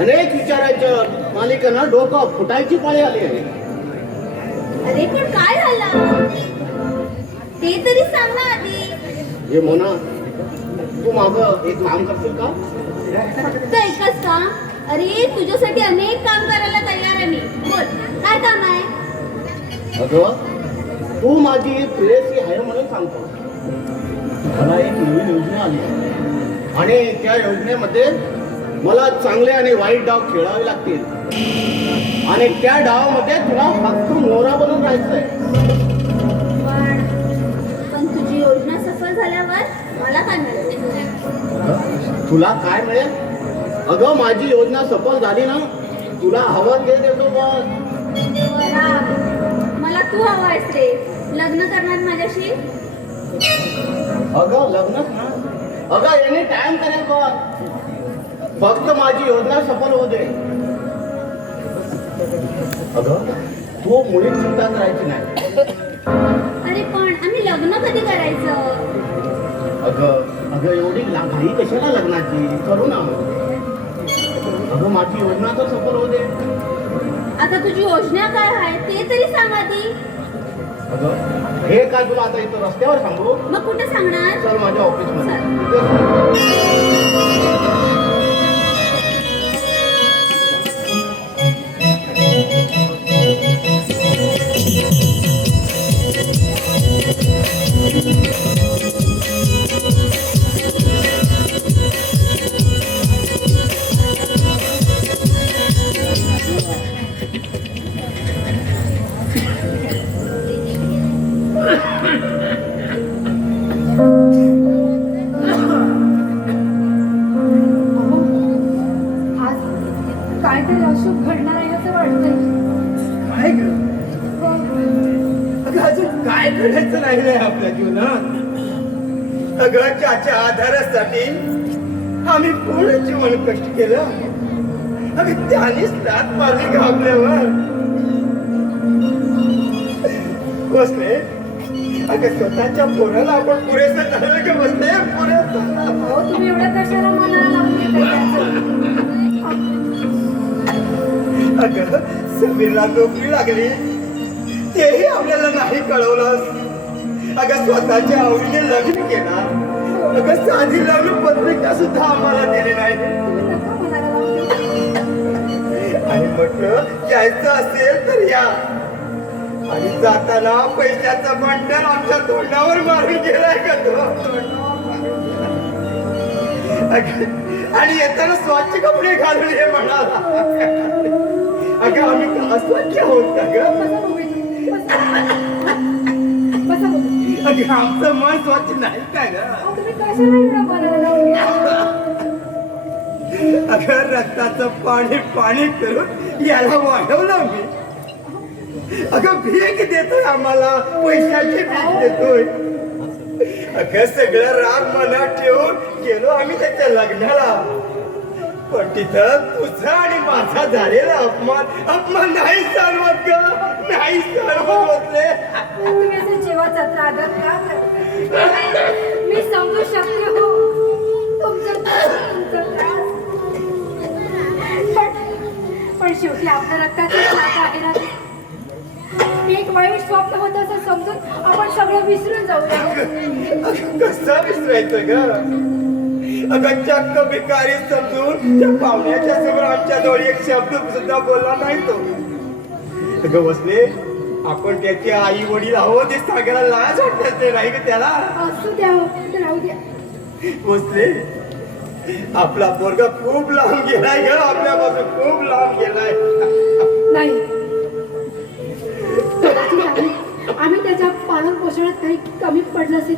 अनेक विचारांच्या मालिकांना डोकं फुटायची पाळी आली आहे. अरे पण काय झालं ते तरी सांग ना आधी. हे मोना तू मागं एक काम करशील का? फक्त एकच काम? अरे तुझ्यासाठी अनेक काम करायला तयार आहे मी. बोल काय काम आहे? अगं तू माझी प्रेयसी आहे म्हणून सांगतो. मला एक नवीन योजना आली आहे आणि त्या योजनेमध्ये मला चांगले आणि वाईट डाव खेळावे लागतील आणि त्या डावामध्ये तुला फक्त मोरा बनून राहायचंय. पण तुझी योजना सफल झाल्यावर मला काय मिळेल? तुला काय मिळेल? अगं माझी योजना सफल झाली ना तुला हवं ते देतो बस. पराग, मला तू हवा आहेस रे. लग्न करणार माझ्याशी? अगं लग्न ना, अगं एनी टाइम करेल बघ. फक्त माझी योजना सफल होऊ दे. अगं तू मुळीच चिंता करायची नाही. अरे पण आम्ही लग्न कधी करायचं? अगं एवढी घाई कशाला लग्नाची, करू ना. अगं माझी योजना तर सफल होऊ दे. आता तुझी योजना काय आहे ते तरी सांग आधी. अगं हे काय तुला आता इथं रस्त्यावर सांगू? मग कुठे सांगणार? चल माझ्या ऑफिसमध्ये. आज काहीतरी अशुभ घडणार आहे असं वाटतंय. काय ग? अगं अजून काय घडायचं राहिलंय आपल्या जीवनात? अगं ज्याच्या आधारासाठी आम्ही पूर्ण जीवन कष्ट केलं, अगं त्यानेच लात मारली का आपल्यावर? बसले अगं स्वतःच्या पोराला आपण पुरेसं झालं का? बसले पुरेसं. हो, तुम्ही एवढं कशाला मनाला लावून घेताय? अगं समीरला नोकरी लागली तेही आपल्याला नाही कळवलंस. अगं स्वतःच्या आवडीने लग्न केला, अगं साधी लग्न पत्रिका सुद्धा आम्हाला दिली नाही. नका मनाला लावून घेऊ. आणि म्हटलं यायचं असेल तर या. आणि जाताना पैशाचा बंडल आमच्या तोंडावर मारून गेलाय का तो? अगं, आणि येताना स्वच्छ कपडे घालून हे म्हणाला. अगं आम्ही का अस्वच्छ आहोत का ग? बसा बघू. अगं आमचं मन स्वच्छ नाही काय ग? अहो, तुम्ही कशाला एवढं मनाला लावून घेता? अगं रक्ताचं पाणी पाणी करून याला वाढवलं मी. अगं भीक देतोय आम्हाला, पैशाची भीक देतोय. अगं सगळं राग मनात ठेवून गेलो आम्ही त्याच्या लग्नाला. पण तिथं तुझा आणि माझा झालेला अपमान नाही चालवत ग, नाही चालवत होते. तुम्ही असं जीवाचा त्रास का करता? मी समजू शकते हो तुमचं त्रास. पण शेवटी आपल्या रक्ताचं नातं आहे ना ते. एक वाईट स्वप्न होतं असं समजून आपण सगळं विसरून जाऊया. अगं कसं विसरायचं ग? अगं चक्क भिकारी समजून त्या पाहुण्याच्या समोर आमच्या जवळ एक शब्द सुद्धा बोलला नाही तो. अगं बसले आपण त्याची आई वडील आहोत हे सांगायला लाज वाटत नाही का त्याला? असू द्या हो, राहू द्या. बसले आपला पोरगा खूप लांब गेलाय ग, आपल्यापासून खूप लांब गेलाय. नाही, आम्ही त्याच्या पालन पोषणात काही कमी पडलं असेल.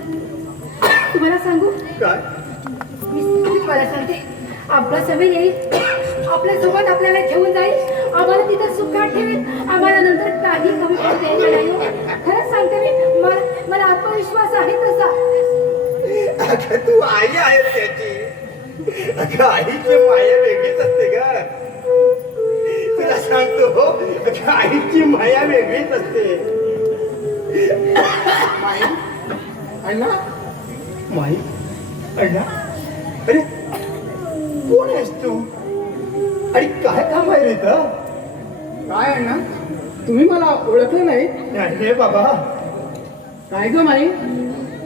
तुम्हाला सांगू, काय? मी तुम्हाला सांगते, आपला समय येईल, आपल्यासोबत आपल्याला घेऊन जाईल, आम्हाला तिथं सुखात ठेवेल, आम्हाला नंतर काही कमी पडू द्यायचं नाही. खरंच सांगते मी, मला आत्मविश्वास आहे तसा. अगं तू आई आहे त्याची. अगं आईची माया वेगळीच असते ग. तुला सांगतो हो, अगं आईची माया वेगळीच असते. माई अण्णा, माई अण्णा, अरे कोण आहेस तू? आणि काय काम आहे रे इथं? काय अण्णा, तुम्ही मला ओळखलं नाही? हे बाबा, काय ग माई,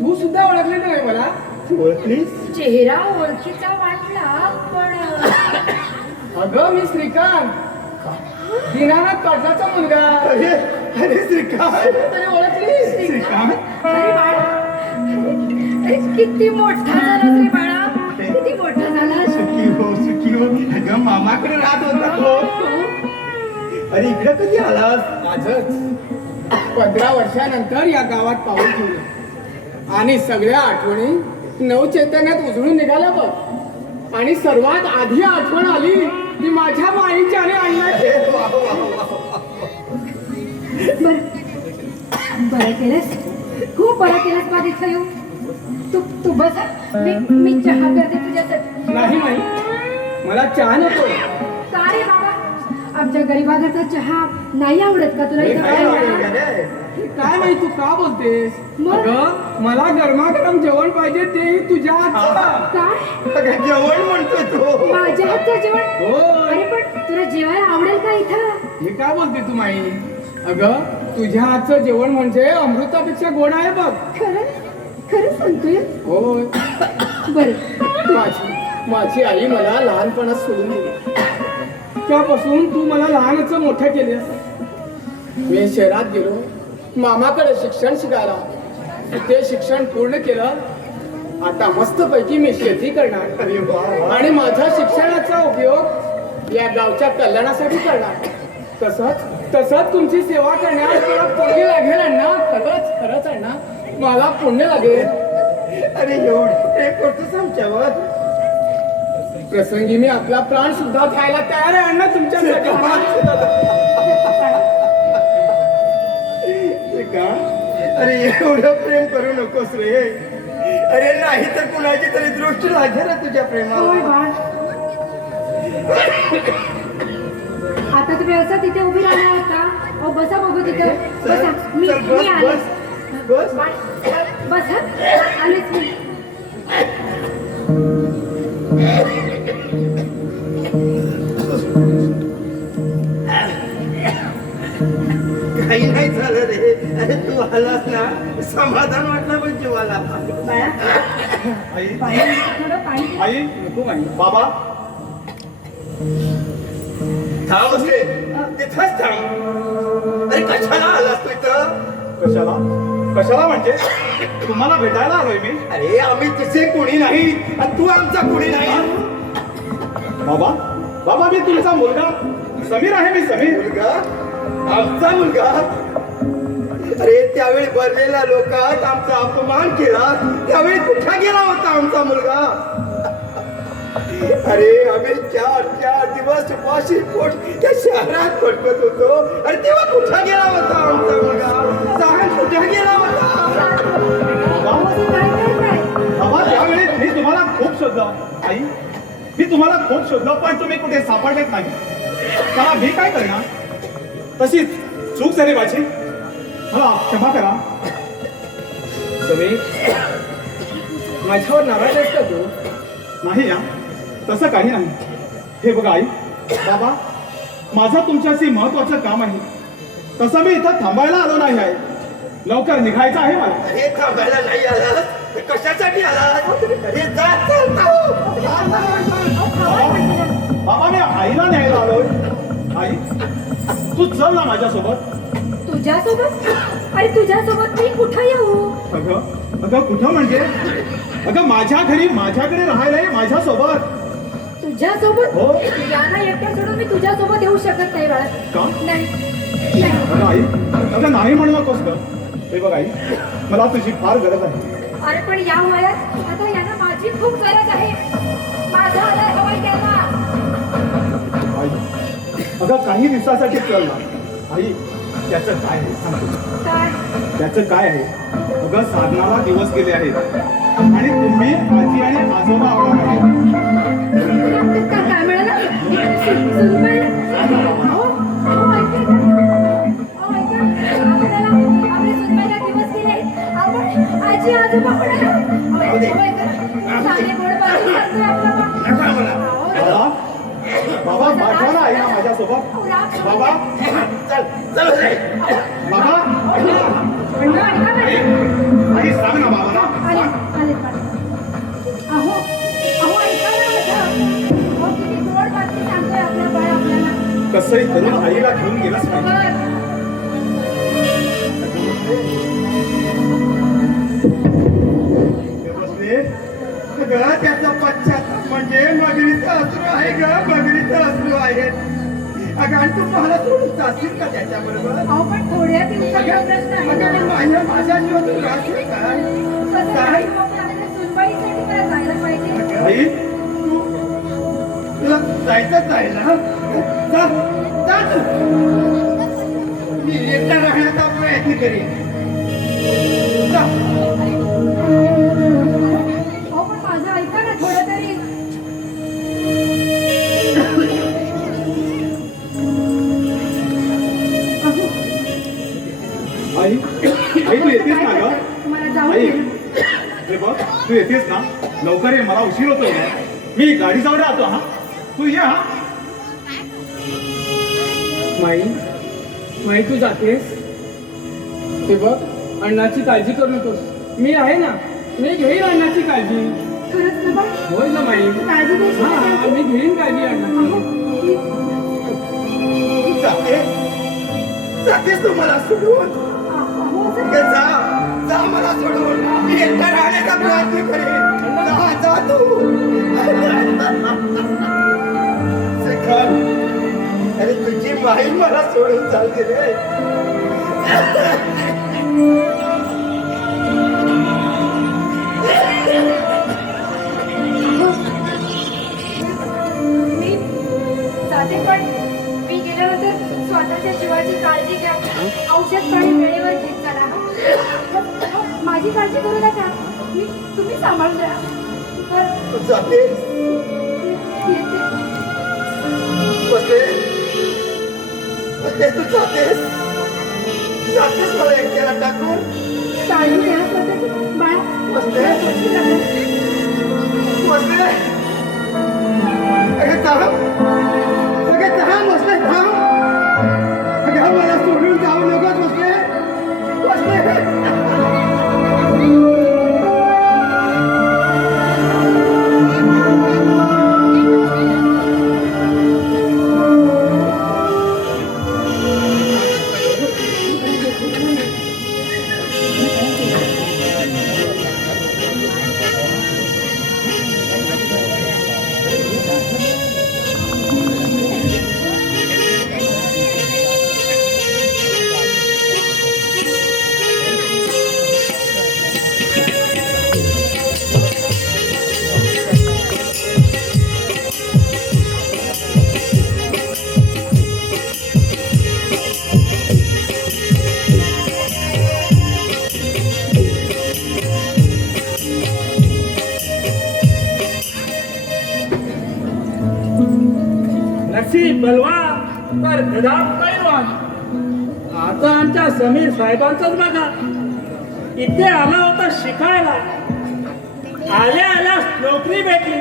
तू सुद्धा ओळखले नाही मला? ओळखलीस? चेहरा ओळखीचा वाटला, पण अगं मी श्रीकांत, दीनानाथ पाटलाचा मुलगा. अरे अरे श्रीकांत, तरी ओळखलीस? श्रीकांत. अरे बाळा, अरे किती मोठा झाला रे बाळा, किती मोठा झाला. सुखी हो, सुखी हो. अगं मामाकडे राहत होता तो. अरे इकडे कधी आलास? आजच 15 वर्षानंतर या गावात पाऊल ठेवलं आणि सगळ्या आठवणी नवचैतन्यात उजळून निघाल्या बघ. आणि सर्वात आधी आठवण आली ती माझ्या माईची आणि अण्णाची. बरं केलंस, खूप बरं केलंस माझे इथं येऊ. तू बस हं. मी चहा करते तुझ्यासाठी. नाही माई, मला चहा नको. का रे बाबा, आमच्या गरीबाचा चहा नाही आवडत का तुला? इथं काय आवडतं? काय माहिती तू का बोलतेस? मग? अगं मला गरमागरम जेवण पाहिजे, तेही तुझ्या हातचं. काय जेवण म्हणतोय तो. माझ्या हातचं जेवण? होय. अरे पण तुला जेवायला आवडेल का इथं? हे काय बोलते तू माई? अगं तुझ्या हातचं जेवण म्हणजे अमृतापेक्षा गोड आहे बघ. खरं सांगतोय? होय. बरं, माझी आई मला लहानपणात सोडून दिली. त्यापासून तू मला लहानच मोठं केलेस. मी शहरात गेलो मामाकडे शिक्षण शिकायला. ते शिक्षण पूर्ण केलं. आता मस्तपैकी मी शेती करणार आणि माझ्या शिक्षणाचा उपयोग या गावच्या कल्याणासाठी करणार. तसंच तुमची सेवा करण्यास मला पुण्य लागेल अण्णा. खरंच अण्णा, मला पुण्य लागेल. अरे एवढं प्रेम करतोस आमच्यावर? प्रसंगी मी आपला प्राण सुद्धा द्यायला तयार आहे अण्णा तुमच्यासाठी. का? अरे एवढं प्रेम करू नकोस रे. अरे नाही तर कुणाची तरी दृष्टी लागेल ना तुझ्या होय प्रेमाला. बाळ. आता तुम्ही असं तिथे उभी राहणार आहात का? अहो बसा बघू तिथं. बसा. मी आले. बस बस हा, आलेच मी. काही नाही झालं रे. अरे तू आलास ना, समाधान वाटलं पण जीवाला. बाळा, आई थोडं पाणी. आई नको माई. बाबा थांब रे, तिथंच थांब. अरे कशाला आलास तू इथं? कशाला म्हणजे तुम्हाला भेटायला आलोय मी. अरे आम्ही तिचे कोणी नाही आणि तू आमचा कोणी नाही. बाबा मी तुमचा मुलगा समीर आहे. मी समीर. मुलगा? आमचा मुलगा? अरे त्यावेळी भरलेल्या लोकात आमचा अपमान केला, त्यावेळी कुठे गेला होता आमचा मुलगा? अरे आम्ही 4 दिवस उपाशी पोट त्या शहरात भटकत होतो. अरे तेव्हा कुठे गेला होता आमचा मुलगा? सांग, कुठे गेला होता? बाबा त्यावेळी मी तुम्हाला खूप शोधलं. आई मी तुम्हाला खूप शोधलं, पण तुम्ही कुठे सापडलेत नाही. त्याला मी काय करणार? तशीच चूक झाली माझी, मला क्षमा करा. समीर, माझ्यावर नाराज आहेस का तू? नाही या, तसं काही नाही. हे बघा आई, बाबा माझं तुमच्याशी महत्वाचं काम आहे. तसं मी इथं थांबायला आलो नाही आहे. लवकर निघायचं आहे मला. हे थांबायला नाही आलास? कशासाठी आलास? हे जा, चल, बाबा मी आईला न्यायला आलोय. आई तू चल ना माझ्यासोबत. तुझ्यासोबत? अरे तुझ्यासोबत मी कुठं येऊ? अगं कुठं म्हणजे? अगं माझ्या घरी माझ्याकडे राहायला आहे माझ्यासोबत. तुझ्यासोबत? हो. यांना एकट्या सोडून मी तुझ्यासोबत येऊ शकत नाही बाळा. का? नाही. अगं आई, अगं नाही म्हणू नकोस ग. हे बघ आई, मला तुझी फार गरज आहे. अरे पण या वयात आता यांना माझी खूप गरज आहे. माझा आधार हवाय त्यांना. आई अगं काही दिवसासाठी चल ना. आई त्याचं काय आहे सांगतो. काय? त्याचं काय आहे? अगं साधनाला दिवस गेले आहेत आणि तुम्ही आजी आणि आजोबा आला आहे. काय मिळालं? सुनबाई? अहो, ऐका ना. अहो, ऐका. आपल्या सुनबाईला दिवस गेले. आपण आजी आजोबा होणार आहोत. अहो, ऐका ना. साधे गोड पाणी सांगतोय आपला बाबा बाबा पाठवा ना आईला माझ्यासोबत. बाबा चल रे. बाबा आई सांग ना बाबाला. अहो ऐका ना माझं. अहो किती गोड बातमी सांगतोय आपला बाळ आपल्याला. कसंही करून आईला घेऊन गेलाच पाहिजे. त्याचा पश्चाताप म्हणजे मगरीचं अश्रू आहे ग, मगरीचं अश्रू आहे. अगं आणि तू मला सोडून जाशील का त्याच्याबरोबर? अहो पण थोड्या दिवसाचा प्रश्न आहे अगं ना. माझ्याशिवाय तू राहशील का? कसं आहे, आपल्याला सुनबाईसाठी मला जायला पाहिजे. आई तू तुला जायचंच आहे ना? जा जा तू. मी एकटा राहण्याचा प्रयत्न करीन. जा. हो पण माझं ऐका ना थोडं तरी. आई आई तू येतेस ना ग? मला जाऊ आई दे. हे बघ तू येतेस ना? लवकर ये, मला उशीर होतोय. मी गाडी जवळ राहतो. हा तू ये. हा माई तू जातेस ते बघ, अण्णाची काळजी करू नकोस. मी आहे ना, मी घेईन अण्णाची काळजी. खरंच ना बा? होय ना माई. काळजी घ्यायची हा ना. मी घेईन काळजी अण्णाची. जातेस तू मला सोडून? अहो, असं अगं जा जा मला सोडून. मी एकटा राहण्याचा प्रयत्न करेन. जा जा तू. शेखर, अरे तुझी माई मला सोडून चालते रे. मी जाते पण मी गेल्यानंतर स्वतःच्या जीवाची काळजी घ्या. औषध पाणी वेळेवर घेत चला. माझी काळजी करू नका. तुम्ही सांभाळून द्या. तू जातेस? येते. बसले बसले तू जातेस? जातेस मला एकट्याला टाकून? काळजी घ्या स्वतःची. बाळा बसले बसू नका. बसले अगं थांब. अगं थांब बसले थांब. अगं मला सोडून जाऊ नकोस बसले. बसले नशीब बलवान तर गदाम पैलवान. आता आमच्या समीर साहेबांचाच बघा, इथे आला होता शिकायला. आल्या आल्या नोकरी भेटली,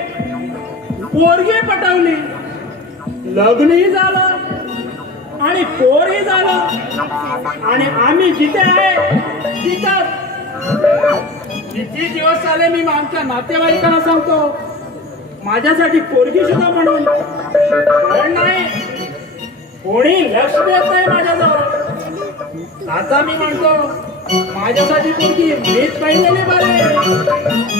पोरगी पटवली, लग्नही झालं आणि पोरही झालं. आणि आम्ही जिथे आहे तिथं. किती दिवस आले मी आमच्या नातेवाईकांना सांगतो माझ्यासाठी पोरगी सुद्धा म्हणून, पण नाही, कोणी लक्ष देत नाही माझ्याजवळ. आता मी म्हणतो माझ्यासाठी पोरगी मीच पाहिलेली बरे.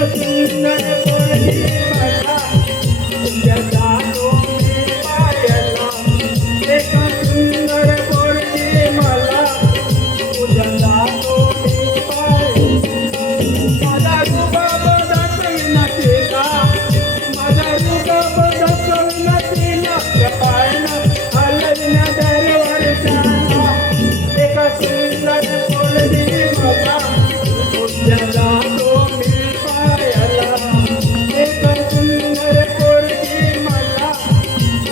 सुंदर पोरगी मला उद्या जातो मी पायाला. एक सुंदर पोरगी मला उद्या जातो मी पायाला. माझा रुबाब दाखविना तिला, माझा रुबाब दाखविना तिला, त्या पायानं हलविना दरवरच्या. एक सुंदर पोरगी मला उद्या जातो मी पायाला. एक सुंदर पोरगी मला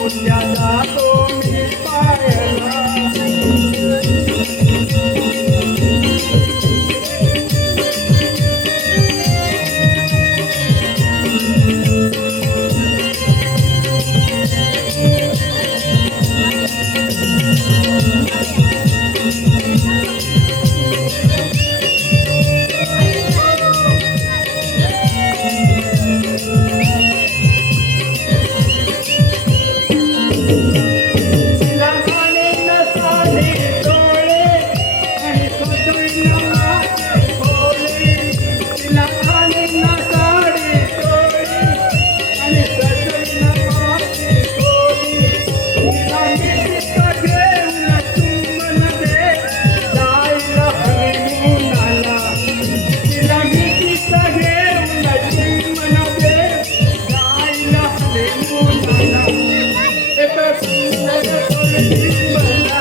उद्या जातो मी पायाला. तिला घालीन साडी डोळे आणि सजवीन माझे भोळे. तिला घालीन साडी डोळे आणि सजवीन माझे भोळे. तिला मिठीत घेऊन चुंबन दे, जाईल हनीमूनला. तिला मिठीत घेऊन चुंबन दे, जाईल हनीमूनला. एक सुंदर पोरगी मला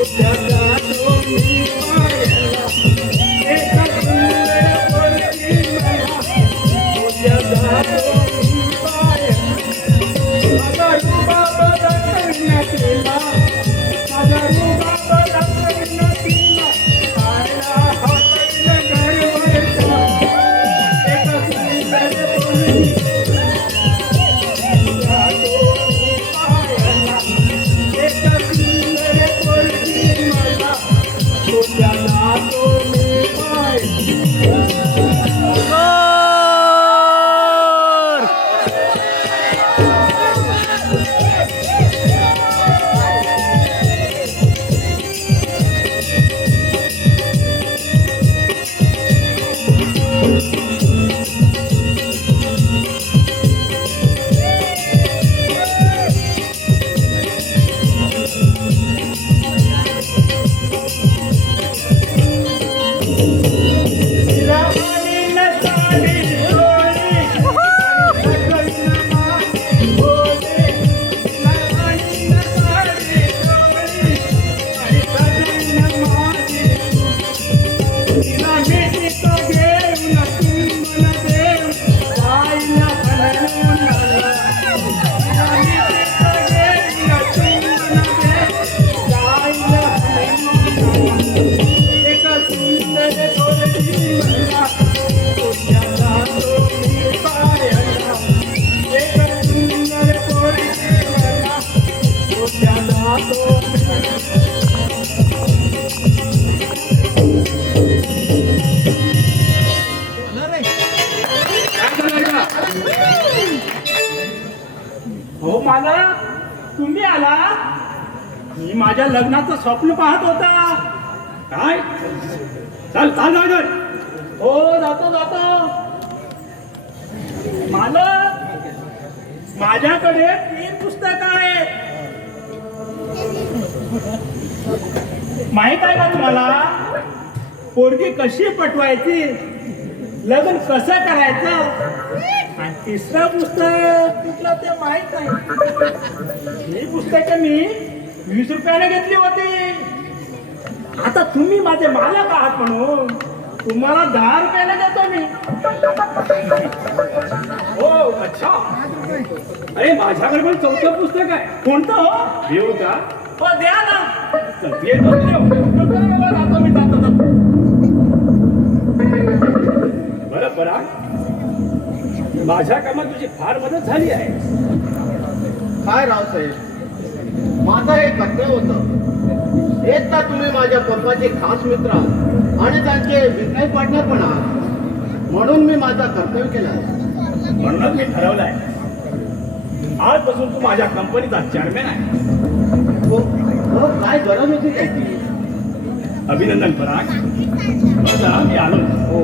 उद्या जातो मी पायाला. एक सुंदर पोरगी मला उद्या जातो मी पायाला. माझा रुबाब दाखविना तिला, माझा रुबाब दाखविना तिला, पायाला हलविन दरवरच्या. एक सुंदर पोरगी जातो मी पायाला. एक सुंदर पोरगी मला उद्या जातो मी पायाला. तिला घालीन साडी डोळे आणि सजवीन माझे भोळे. तिला घालीन साडी डोळे आणि सजवीन माझे. तिला मिठीत घेऊन चुंबन देऊ, जाईल हनीमूनला. तिला मिठीत घेऊन चुंबन देऊ, जाईल हनीमूनला. एक सुंदर पोरगी मला उद्या जातो मी पायाला. एक सुंदर पोरगी मला उद्या जातो मी. हो मला तुम्ही आला. मी माझ्या लग्नाचं स्वप्न पाहत होता. काय चल चाल जाय. हो जातो जातो. मालक माझ्याकडे 3 पुस्तकं आहेत. माहित आहे का तुम्हाला पोरगी कशी पटवायची, लग्न कसं करायचं, आणि 3रं पुस्तक कुठलं ते माहित नाही. ही पुस्तकं मी 20 रुपयाने घेतली होती. आता तुम्ही माझे मालक आहात म्हणून तुम्हाला 10 रुपयाने देतो मी. हो अच्छा. अरे माझ्याकडे पण 4थं पुस्तक आहे. कोणतं हो? घेऊ का? हो द्या ना. चल, येतो देऊ. जातो मी जातो. बरं बरं, माझ्या कामात तुझी फार मदत झाली आहे. काय रावसाहेब, माझं हे कर्तव्य होतं. एकदा तुम्ही माझ्या पप्पाचे खास मित्र आहात आणि त्यांचे बिझनेस पार्टनर पण आहात, म्हणून मी माझा कर्तव्य केला. म्हणूनच मी ठरवलंय, आजपासून तू माझ्या कंपनीचा चेअरमॅन आहे. हो हो, काय गरज होती त्याची? अभिनंदन पराग. बरं, मी आलो. हो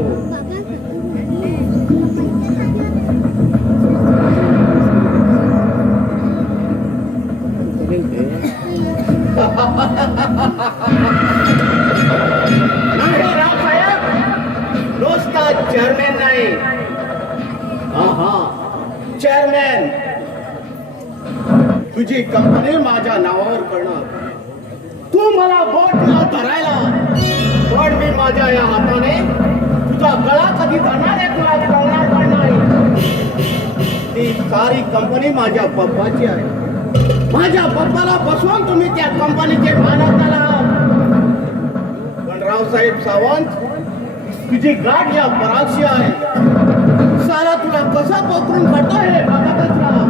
नाही रावसाहेब, नुसता चेअरमॅन नाही, हा चेअरमॅन. तुझी कंपनी माझ्या नावावर करणं, तू मला बोट तुला धरायला, पण मी माझ्या या हाताने तुझा गळा कधी धरणार आहे तुला कळणार पण नाही. ती सारी कंपनी माझ्या पप्पाची आहे. माझ्या पप्पाला बसवून तुम्ही त्या कंपनीचे मालक झाला. पण रावसाहेब सावंत, तुझी गाठ या परागशी आहे. सारा तुला कसा पकडून काढतो हे बघतच राहा.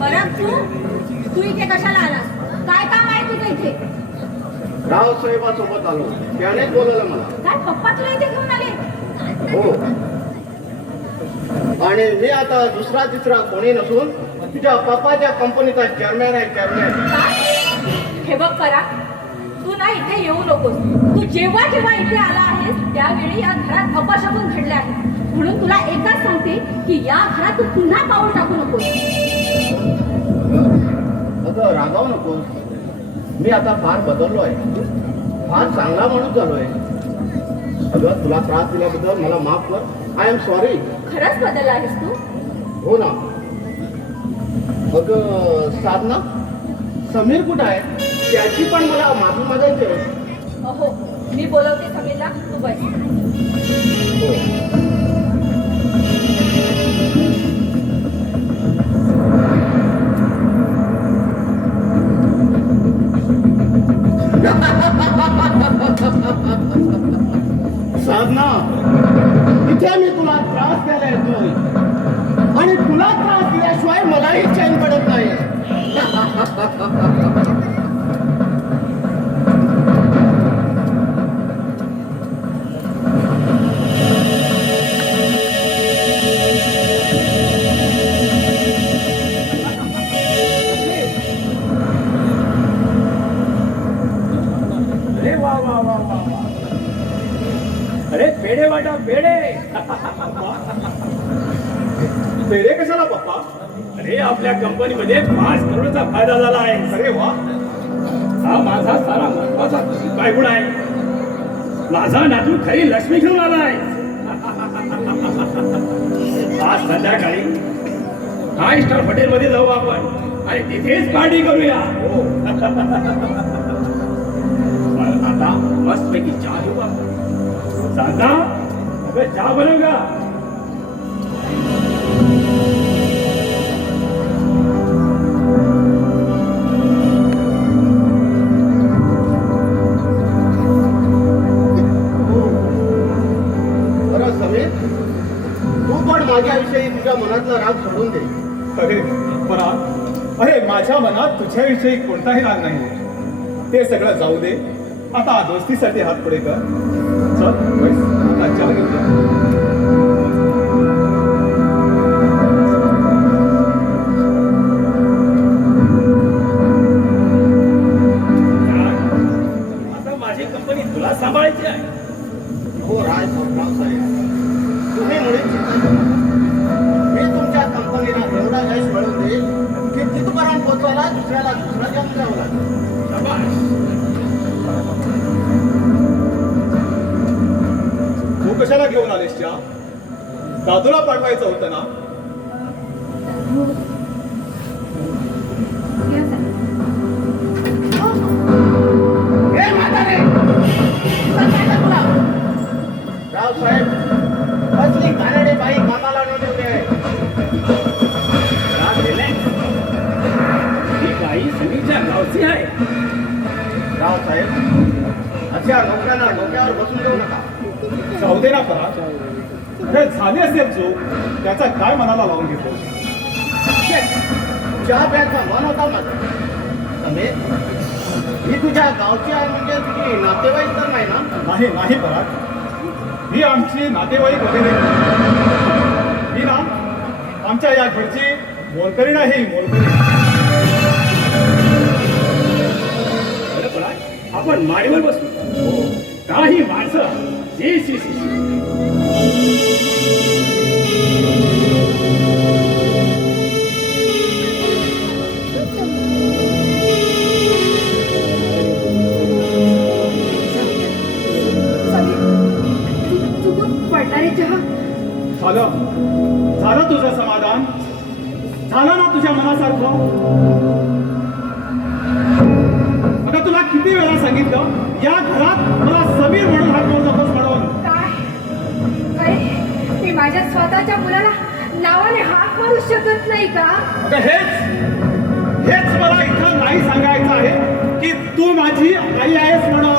बरं तू इथे कशाला आलास? काय काम आहे तुझं इथे? रावसाहेबासोबत आलो, त्याने बोलवलं मला. काय पप्पा तुला इथे घेऊन आले? हो, आणि मी आता दुसरा तिसरा कोणी नसून तुझ्या पप्पाच्या कंपनीचा चेअरमॅन आहे. चेअरमॅन. काय? हे बघ परा, तू ना इथे येऊ नकोस. तू जेव्हा जेव्हा इथे आला आहेस त्यावेळी या घरात अपशकुन घडले आहे. म्हणून तुला एकच सांगते की या घरात तू पुन्हा पाऊल टाकू नकोस. अगं रागावू नकोस, मी आता फार बदललो आहे, फार चांगला माणूस झालोय. अगं तुला त्रास दिल्याबद्दल मला माफ कर. I am sorry. खरंच बदलला आहेस तू? हो ना. अगं साधना, समीर कुठं आहे? त्याची पण मला माफी मागायची आहे. हो, मी बोलवते समीरला, तू बस. हो. साधना, इथे मी तुला त्रास द्यायला येतोय आणि तुला त्रास दिल्याशिवाय मलाही चैन पडत नाही. अरे वा वा वा वा वा. अरे पेढे वाटा पेढे. पेढे कशाला पप्पा? अरे आपल्या कंपनीमध्ये 5 करोडचा फायदा झाला आहे. अरे वा. हा माझा सारा महत्वाचा बायगुण आहे. माझा नातू खरी लक्ष्मी घेऊन आला आहे. आज संध्याकाळी 5 स्टार हॉटेलमध्ये जाऊ आपण आणि तिथेच पार्टी करूया. आता मस्तपैकी चहा घेऊ आपण. सांगा अगं चहा बनव का? बरं समीर, तू पण माझ्याविषयी तुझ्या मनातला राग सोडून दे. अरे पराग, अरे माझ्या मनात तुझ्याविषयी कोणताही राग नाही. ते सगळं जाऊ दे. आता दोस्तीसाठी हात पुढे कर. चल बस, आता चहा घेऊया. आता माझी कंपनी तुला सांभाळायची आहे. हो रावसाहेब, तुम्ही मुळीच चिंता करू नका. मी तुमच्या कंपनीला एवढा यश मिळवून देईल की तिथपर्यंत पोहोचायला दुसऱ्याला दुसरा जन्म द्यावं लागेल. शाबास. तू कशाला घेऊन आलीस चहा? दादूला पाठवायचं होतं ना? हे म्हातारे, सांगायचं तुला. रावसाहेब, कसली घाणेरडी बाई कामाला नेमली आहे. राग दिलाय? ही बाई समीरच्या गावची आहे. रावसाहेब, अशा लोकांना डोक्यावर बसून देऊ नका. जाऊ दे ना पराग. हे झाले असेल चूक, त्याचा काय मनाला लावून घेतो? चहा प्यायचा मन होता माझा. समीर, ही तुझ्या गावची आहे म्हणजे तुझी नातेवाईक तर नाही ना? नाही नाही पराग, ही आमची नातेवाईक वगैरे नाही. ही ना आमच्या या घरची मोलकरी नाही, मोलकरी. बरं पराग, आपण माडीवर बसू. काही माणसं शी शी शी शी. चुकून पडणारे चहा. झालं तुझं समाधान झालं ना तुझ्या मनासारखं. आता तुला किती वेळा सांगितलं या घरात मला समीर म्हणून हाक मारू नकोस म्हणून. काय मी माझ्या स्वतःच्या मुलाला नावाने हाक मारू शकत नाही का? अगं हेच मला इथं नाही सांगायचं आहे की तू माझी आई आहेस म्हणून.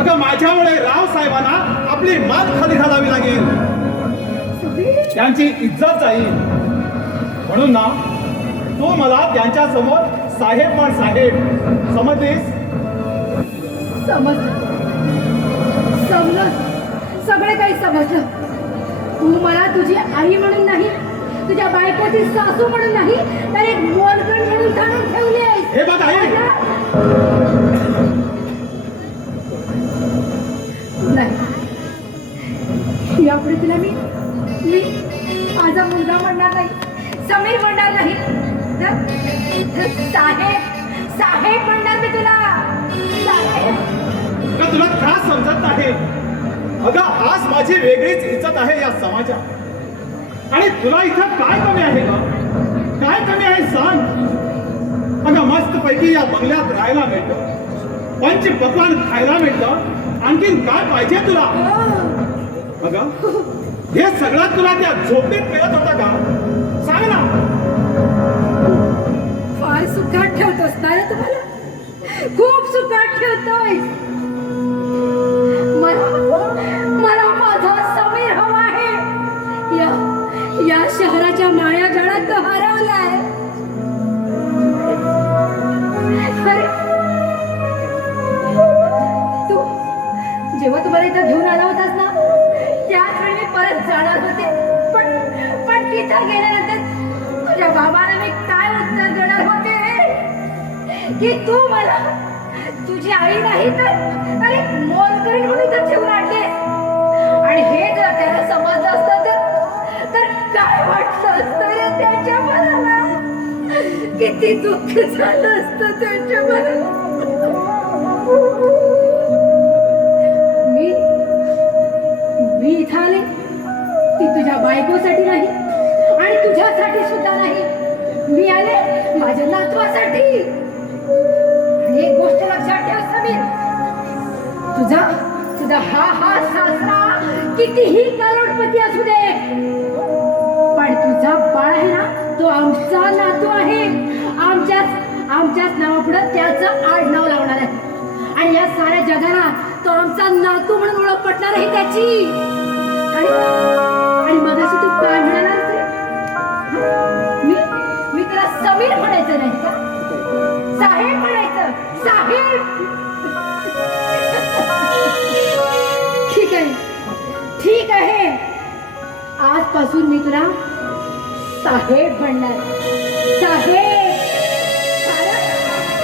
अगं माझ्यामुळे राव साहेबांना आपली मान खाली घालावी लागेल. त्यांची इज्जत जाईल म्हणून ना तू मला त्यांच्या समोर साहेब म्हण साहेब. समजलीस? समजलं सगळे काही समजलं. तू मला तुझी आई म्हणून नाही, तुझ्या बायकोची सासू म्हणून नाही, तर एक मोलकण म्हणून जाणून ठेवली आहेस. हे बघ आई. नाही, यापुढे तुला मी माझा मुलगा म्हणणार नाही, समीर म्हणणार नाही, तर साहेब म्हणणार मी तुला. साहेब. का तुला त्रास समजत नाही? अगं आज माझी वेगळीच इज्जत आहे या समाजात. आणि तुला इथं काय कमी आहे का? काय कमी आहे सांग. अगं मस्त पैकी या बंगल्यात राहायला मिळतं, पंच पकवान खायला मिळतं, आणखीन काय पाहिजे तुला? अगं हे सगळं तुला त्या झोपडीत मिळत होतं का? सांग ना. फार सुखात ठेवतोस ना रे तुम्हाला, खूप सुखात ठेवतोय. मला माझा समीर हवा आहे. या शहराच्या माया जाळात तो हरवलाय. अरे तू जेव्हा तुम्हाला इथं घेऊन आला होतास ना, त्याच वेळी मी परत जाणार होते, पण तिथं गेल्यानंतर तुझ्या बाबाला मी काय उत्तर देणार होते की तू मला तुझी आई नाही तर अरे मोलकरीण म्हणून इथं ठेवून आणले. आणि हे जर त्याला समजलं असतं तर काय वाटलं असतं रे त्याच्या मनाला? किती दुःख झालं असतं त्याच्या मनाला. मी इथं आले ती तुझ्या बायकोसाठी नाही आणि तुझ्यासाठी सुद्धा नाही. मी आले माझ्या नातवासाठी. आणि एक गोष्ट लक्षात ठेव समीर, तुझा हा सासरा कितीही करोडपती असू दे, पण तुझा बाळ आहे ना, तो आमचा नातू आहे. आमच्याच नावापुढं त्याचं आडनाव लावणार आहे. आणि या साऱ्या जगाला तो आमचा नातू म्हणून ओळख पटणार आहे त्याची. आणि मगाशी तू काय म्हणालास रे? मी तुला समीर म्हणायचं नाही का? साहेब म्हणायचं. साहेब. ठीक आहे, आजपासून मी तुला साहेब म्हणणार. साहेब.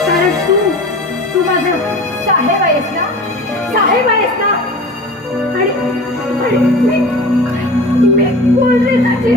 कारण तू माझं साहेब आहेस ना, साहेब आहेस ना. आणि मी बोलले माझे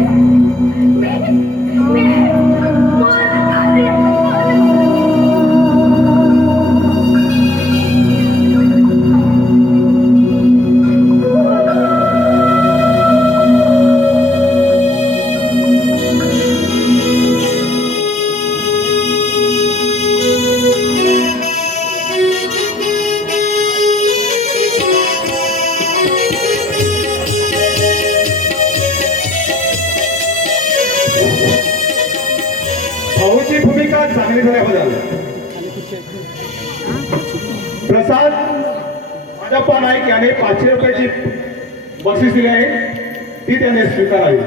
भाऊची भूमिका चांगली झाल्याबद्दल प्रसाद माझ्या नाईक याने 500 रुपयाची बक्षीस दिली आहे, ती त्याने स्वीकारावी.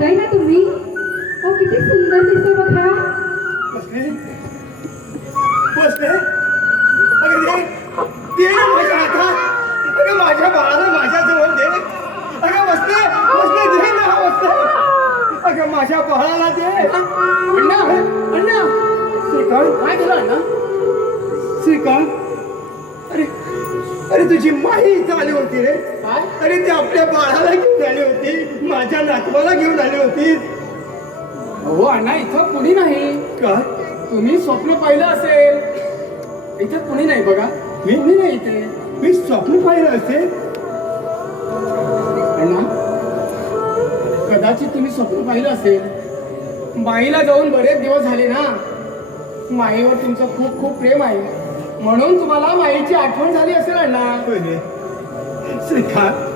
बघताय ना तुम्ही? ओ किती सुंदर दिसतो बघा. बसले बसले अगं दे दे ना माझ्या हातात. अगं माझ्या बाळाला माझ्या जवळ दे. अगं बसले बसले दे ना बसले. अगं माझ्या बाळाला दे. अण्णा अण्णा श्रीकांत काय झालं अण्णा? श्रीकांत अरे अरे तुझी माही इथं आली होती रे. काय? अरे ती आपल्या बाळाला घेऊन आली होती. माझ्या नातवाला घेऊन आली होती. हो अण्णा इथं कुणी नाही. काय तुम्ही स्वप्न पाहिलं असेल. इथं कुणी नाही बघा. मी? कुणी नाही इथे. मी स्वप्न पाहिलं असेल. अण्णा कदाचित तुम्ही स्वप्न पाहिलं असेल. माईला जाऊन बरेच दिवस झाले ना. माईवर तुमचं खूप खूप प्रेम आहे म्हणून तुम्हाला माईची आठवण झाली असेल अण्णा. होय रे. श्रीकांत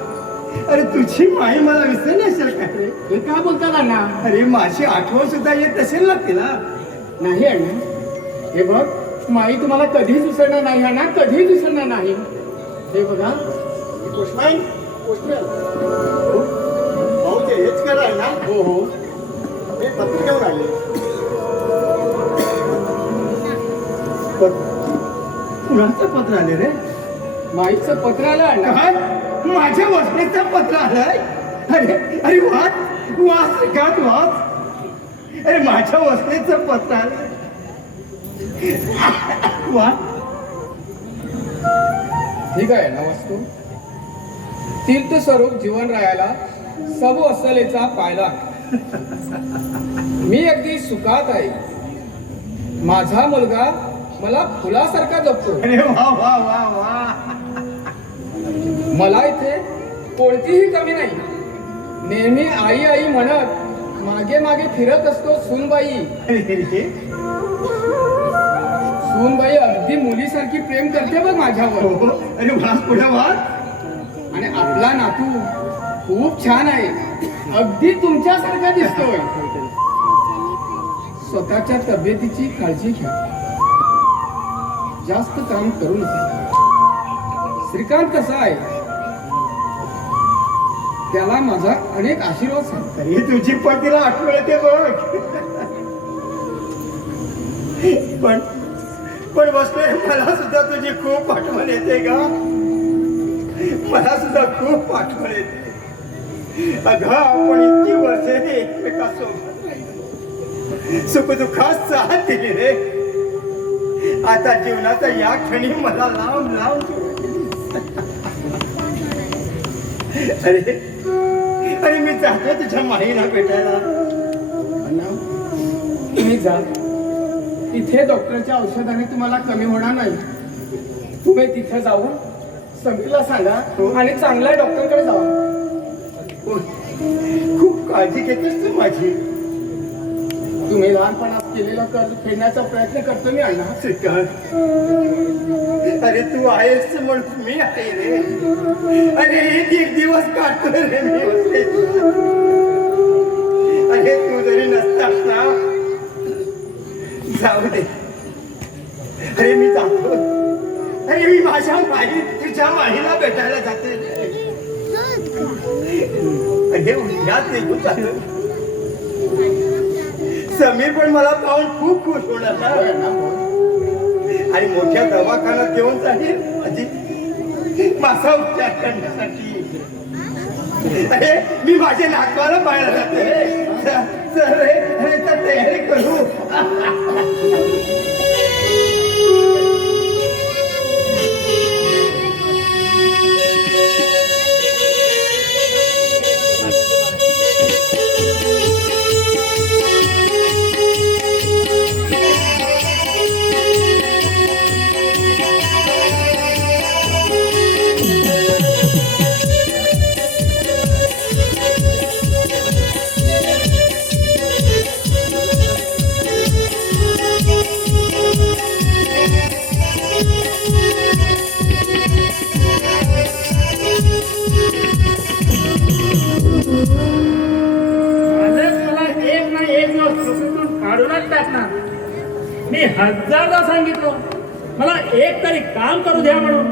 अरे तुझी माई मला विसरली असेल का रे? हे काय बोलतात अण्णा? अरे माझी आठवण सुद्धा येत असेल ना तिला. नाही अण्णा हे बघ माई तुम्हाला कधीच विसरणार नाही अण्णा. कधीच विसरणार नाही. हे बघा पुष्पाई भाऊ ते हेच कराय ना. हो हो हे पत्र घेऊन आले. कुणाचं पत्र आले रे? माईचं पत्र आलं अण्णा. काय माझ्या वसण्याचं पत्र आलंय? अरे अरे वाच वाच श्रीकांत वाच. अरे माझ्या वसण्याचं पत्र आलं. वाच. ठीक आहे ना वस्तू. तीर्थ स्वरूप जीवन राहायला सब असलेचा फायदा. मी अगदी सुखात आहे. माझा मुलगा मला फुलासारखा जपतो. अरे वा वा वा वा. मला इथे कोणतीही कमी नाही. नेहमी आई आई म्हणत मागे मागे फिरत असतो सूनबाई. अरे सूनबाई अगदी मुलीसारखी प्रेम करते बघ माझ्यावर. अरे वाच पुढे वाच. आणि आपला नातू खूप छान आहे. अगदी तुमच्यासारखा दिसतोय. स्वतःच्या तब्येतीची काळजी घ्या. जास्त काम करू नका. श्रीकांत कसा आहे त्याला माझा अनेक आशीर्वाद सांग. अरे तुझी पण तिला आठवण येते बघ. पण बसले मला सुद्धा तुझी खूप आठवण येते का? मला सुद्धा खूप आठवण येते. अगं आपण इतकी वर्षे एकमेकांसोबत राहिलो. सुखदुःखात साथ दिली रे. आता जीवनाचा या क्षणी मला लांब लांब सोडून गेली. अरे अरे मी जातो तुझ्या माईला भेटायला. अण्णा, तुम्ही जा. इथे डॉक्टरच्या औषधाने तुम्हाला कमी होणार नाही. तुम्ही तिथे जाऊन समीरला सांगा आणि चांगल्या डॉक्टरकडे जावा. खूप काळजी घेतेस तू माझी. तुम्ही लहानपणात केलेला कर्ज फेडण्याचा प्रयत्न करतो मी अण्णा. श्रीकांत अरे तू आहेस म्हणून मी आहे रे. अरे एक दिवस काढतोय रे मी. अरे तू जरी नसतास ना जाऊ दे. अरे मी जातो. अरे मी माझ्या माई तुझ्या माईला भेटायला जाते रे. अरे उद्याच निघून जातो. समीर पण मला पाहून खूप खुश होणार ना. आणि मोठ्या दवाखान्यात घेऊन जाईल माझा उपचार करण्यासाठी. अरे मी माझ्या नातवाला पाहायला जाते. चल रे अरे तर तयारी करू. मी हजारदा सांगितलं मला एक तरी काम करू द्या म्हणून.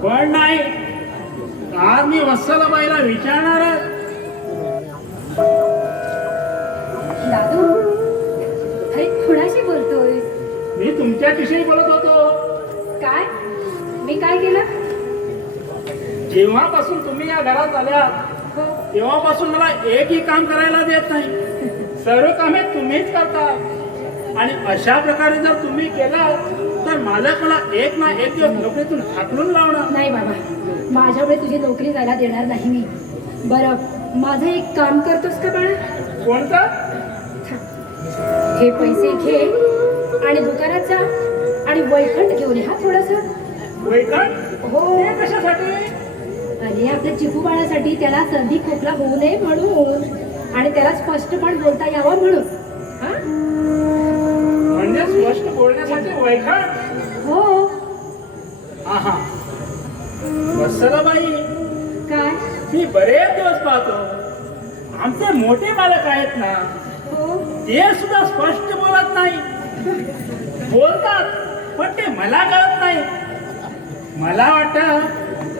पण नाही. आज मी वत्सलाबाईला विचारणार मी तुमच्याविषयी बोलत होतो. काय मी काय केलं? जेव्हापासून तुम्ही या घरात आल्या हो. तेव्हापासून मला एकही काम करायला देत नाही. सर्व कामे तुम्हीच करता आणि अशा प्रकारे जर तुम्ही केलं तर मालक मला एक ना एक दिवस नोकरीतून हाकलून लावणार. नाही बाबा, माझ्यामुळे तुझी नोकरी जायला देणार नाही मी. बरं, माझं एक काम करतोस का बाळा? कोणतं? हे पैसे घे आणि दुकानात जा आणि वैखंड घेऊन या थोडंसं. वैकंठ? हो. ते कशासाठी? अरे आपल्या चिकू बाळासाठी, त्याला सर्दी खोकला होऊ नये म्हणून आणि त्याला स्पष्टपणे बोलता यावं म्हणून. हा? म्हणजे स्पष्ट बोलण्यासाठी वैकंठ? हो. आहा, वत्सलाबाई, काय? मी बरेच दिवस पाहतो आमचे मोठे बालक आहेत ना, हो. ते सुद्धा स्पष्ट बोलत नाही. बोलतात पण ते मला कळत नाही. मला वाटतं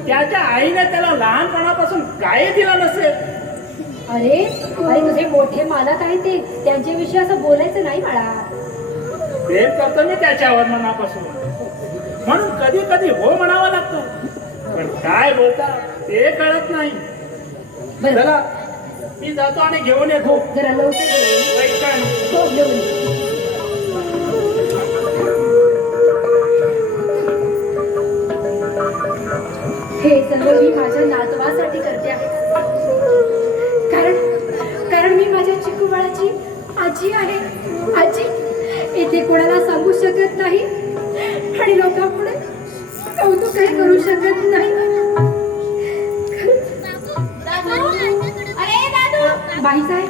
त्याच्या आईने त्याला लहानपणापासून काही दिलं नसेल. अरे अरे तुझे मोठे मालक आहे ते, त्यांच्याविषयी असं बोलायचं नाही बाळा. प्रेम करतो मी त्याच्यावर मनापासून, म्हणून कधी कधी हो म्हणावं लागतं. पण काय बोलतात ते कळत नाही. बरं, चला मी जातो आणि घेऊन येतो जरा लवकर ये. वैकंठ. हो, घेऊन ये. हे सर्व मी माझ्या नातवासाठी करते आहे. कारण मी माझ्या चिकू बाळाची आजी आहे. आजी येथे कोणाला सांगू शकत नाही आणि लोकांपुढे कौतुकही करू शकत नाही. अरे दादू, बाईसाहेब,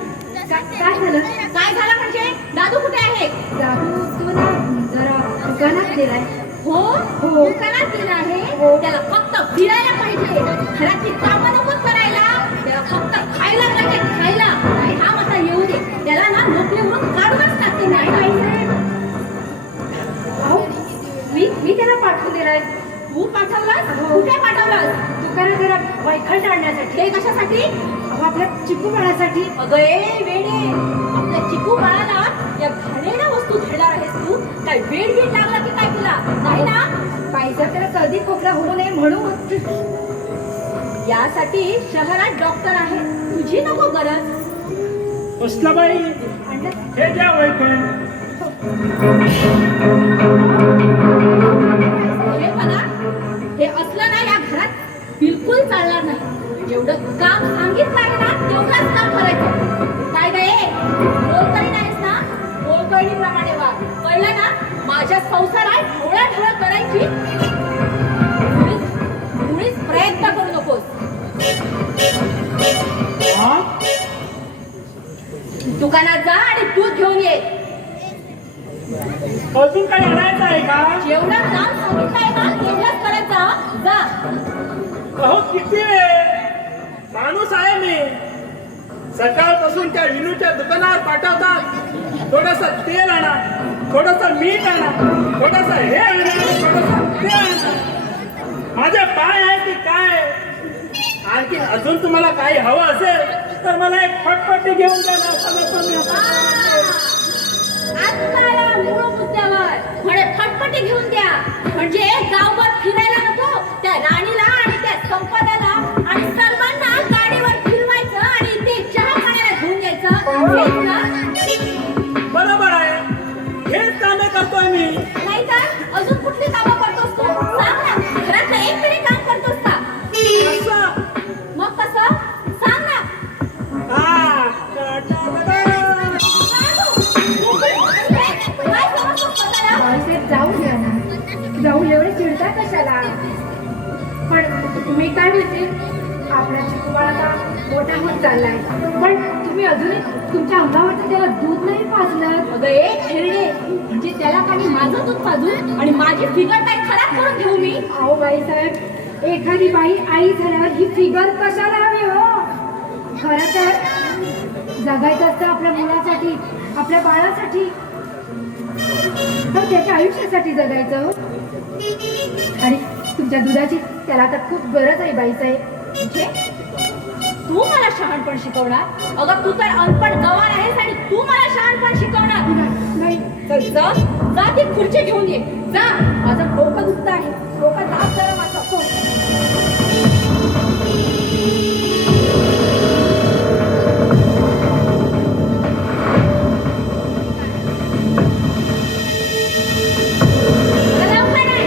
काय झालं? काय झालं म्हणजे? दादू कुठे आहे? दादू तो ना जरा दुकानात गेलाय. हो हो. दुकानात गेला आहे. त्याला फक्त फिरायला पाहिजे, घराची कामं नको करायला. त्याला फक्त खायला पाहिजे, खायला. आणि हा आता येऊ दे, त्याला ना नोकरीवरून काढूनच टाकते. नाही बाईसाहेब, अहो, मी त्याला पाठवून दिलाय. तू पाठवलास? हो. कुठे पाठवलास? दुकानात जरा वैखंड आणण्यासाठी. ते कशासाठी? अहो, आपल्या चिकू बाळासाठी. अगं ए वेडे, आपल्या चिकू बाळाला या घाणेरड्या वस्तू घालणार आहेस तू? काय वेड बीड लागला की काय तुला? नाही ना? पाहिजे त्याला सर्दी खोकला होऊ नये म्हणून. यासाठी शहरात डॉक्टर आहे, तुझी नको गरज. वत्सलाबाई, आणलं? हे घ्या वैकंठ. हे बघा, हे असलं ना या घरात बिलकुल चालणार नाही. जेवढं काम सांगितलं आहे ना तेवढंच काम करायचं. काय गे बोलकरी नाहीस ना, बोलकळीप्रमाणे वाग. कळलं ना? माझ्या संसारात ढोळाढोळ करायची मुळीच प्रयत्न करू नकोस. हा? दुकानात जा आणि दूध घेऊन ये. अजून काही आणायचं आहे का? जेवढं काम सांगितलंय ना तेवढंच करायचं. जा. अहो किती वेळ? माणूस आहे मी. सकाळपासून त्या विनूच्या दुकानावर पाठवतात, थोडस तेल आणा, थोडस मीठ आणा, थोडस हे आणा, थोडस ते आणा. माझे पाय आहे की काय? आणखी अजून तुम्हाला काही हवं असेल तर मला एक फटफटी घेऊन द्या ना. आता आला मूळ मुद्द्यावर. म्हणे फटफटी घेऊन द्या, म्हणजे गावभर फिरायला नको. त्या राणीला आणि त्या संपदाला आणि सर्वांना गाडीवर फिरवायचं आणि ते चहा पाण्याला घेऊन यायचं. हेच ना? बरोबर आहे, हेच कामे करतोय मी. नाही तर अजून कुठली कामं करतोस तू? सांग ना. घरातलं एक तरी काम करतोस का? असं? मग कसं? सांग ना. हा, टाटा-टाटा. काय समजतोस स्वतःला? बाईसाहेब, जाऊ द्या ना. जाऊ, एवढे चिडता कशाला? पण मी काय म्हणते, आपला चिकू बाळ आता मोठा होत चाललाय, पण तुम्ही अजूनही तुमच्या अंगावरती त्याला दूध नाही पाजलं. अगं एक खेळणे, म्हणजे त्याला काही माझं दूध पाजू आणि माझी फिगर काय खराब करून घेऊ मी? अहो बाईसाहेब, एखादी बाई आई झाल्यावर ही फिगर कशाला हवी हो? खरं तर जगायचं असतं आपल्या मुलासाठी, आपल्या बाळासाठी, तर त्याच्या आयुष्यासाठी जगायचं हो. आणि तुमच्या दुधाची त्याला आता खूप गरज आहे बाईसाहेब. म्हणजे तू मला शहाणपण शिकवणार? अगं तू तर अनपण गवार आहेस आणि तू मला शहाणपण शिकवणार? नाही चल जा जा ती खुर्ची घेऊन ये जा माझं डोकं दुखत आहे डोकं दाब जरा माझं हो. मला लवकर आहे.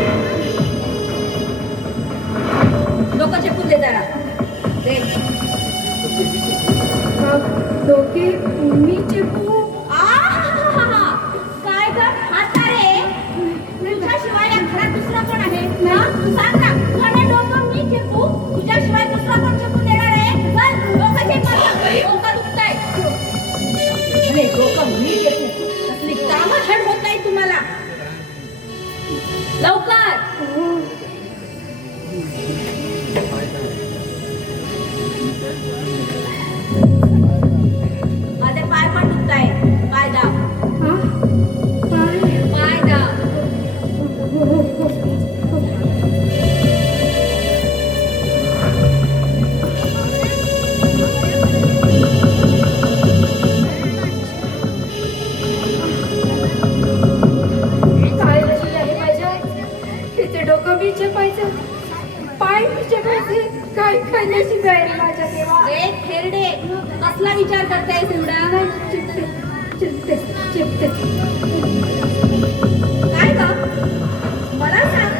डोकं चेपून दे जरा दे डोके मी चेपू आहाहाहा. काय गं म्हातारे तुझ्याशिवाय या घरात दुसरा कोण आहे ना तू सांग ना खरं डोकं मी चेपू तुझ्याशिवाय दुसरा कोण चेपून देणार आहे चल डोकं चेप माझं. डोकं दुखतंय अरे डोकं मी चेपू कसली कामं धड होत नाही तुम्हाला लवकर माझे पाय पण दुखताय पाय दाब पाय दाब काय नशीब आहे माझ्या तिचे डोकं मी चेपायचं पाय मी चेपायचे काय काय नशीब आहे माझ्या देवा रे थेरडे कसला विचार करतायस एवढा चिपते चिपते चिपते काय ग मला सांग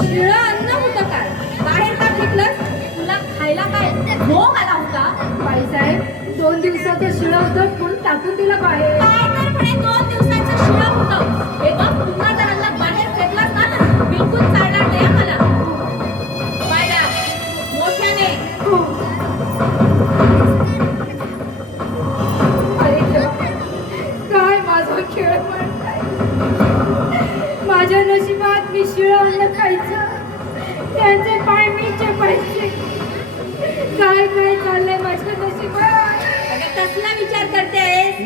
शिळं अन्न होतं काय बाहेर का फेकलंस तुला खायला काय भोग आला होता बाईसाहेब 2 दिवसाचं शिळं होतं म्हणून टाकून दिलं बाहेर काय तर म्हणे 2 दिवसाचं शिळं होतं हे बघ पुन्हा जर अन्न बाहेर फेकलास ना तर बिलकुल चालणार नाही हं मला पायला मोठ्याने अरे देवा, काय माझा खेळ म्हणताय माझ्या नशिबात मी शिळं अन्न खायचं त्यांचे पाय मी चेपायचे काय काय चाललंय माझ्या नशिबात अगं कसला विचार करतेस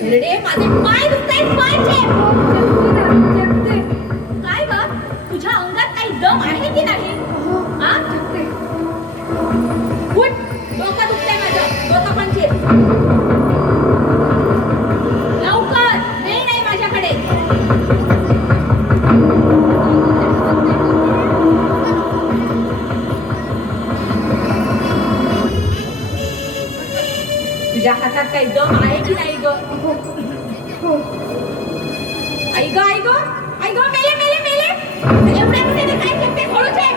थेरडे माझे पाय दुखतायत पाय चेप चेपते काय ग तुझ्या अंगात काही दम आहे की नाही हा चेपते उठ डोकं दुखतंय माझं डोकं पण चेप लवकर वेळ नाही माझ्याकडे तुझ्या हातात काही दम आहे की नाही ग आई ग आई ग आई ग मेले मेले मेले एवढ्या कुठे काय चेपते घोडूचे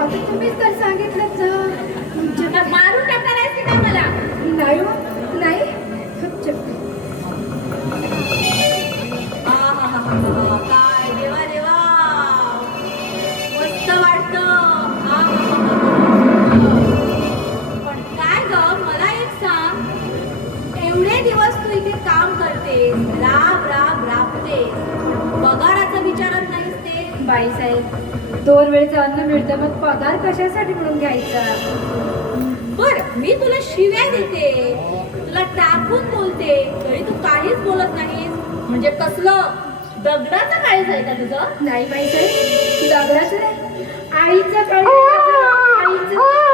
आता तुम्हीच तर सांगितलं तर मारून टाकणार आहेस की काय मला नाही हो, नाही चेपते आहाहाहा, काय देवा देवा मस्त वाटतं पण काय ग मला एक सांग एवढे दिवस तू इथे काम करतेस राब राब राबतेस पगाराचं विचारत नाहीस ते बाईसाहेब 2 वेळचं अन्न मिळतं मग पगार कशासाठी म्हणून घ्यायचा बर मी तुला शिव्या देते तुला टाकून बोलते तरी तू काहीच बोलत नाहीस म्हणजे कसलं दगडाचं काळीज आहे का तुझं नाही बाईसाहेब दगडाचं नाही आईचं काळजी आईचं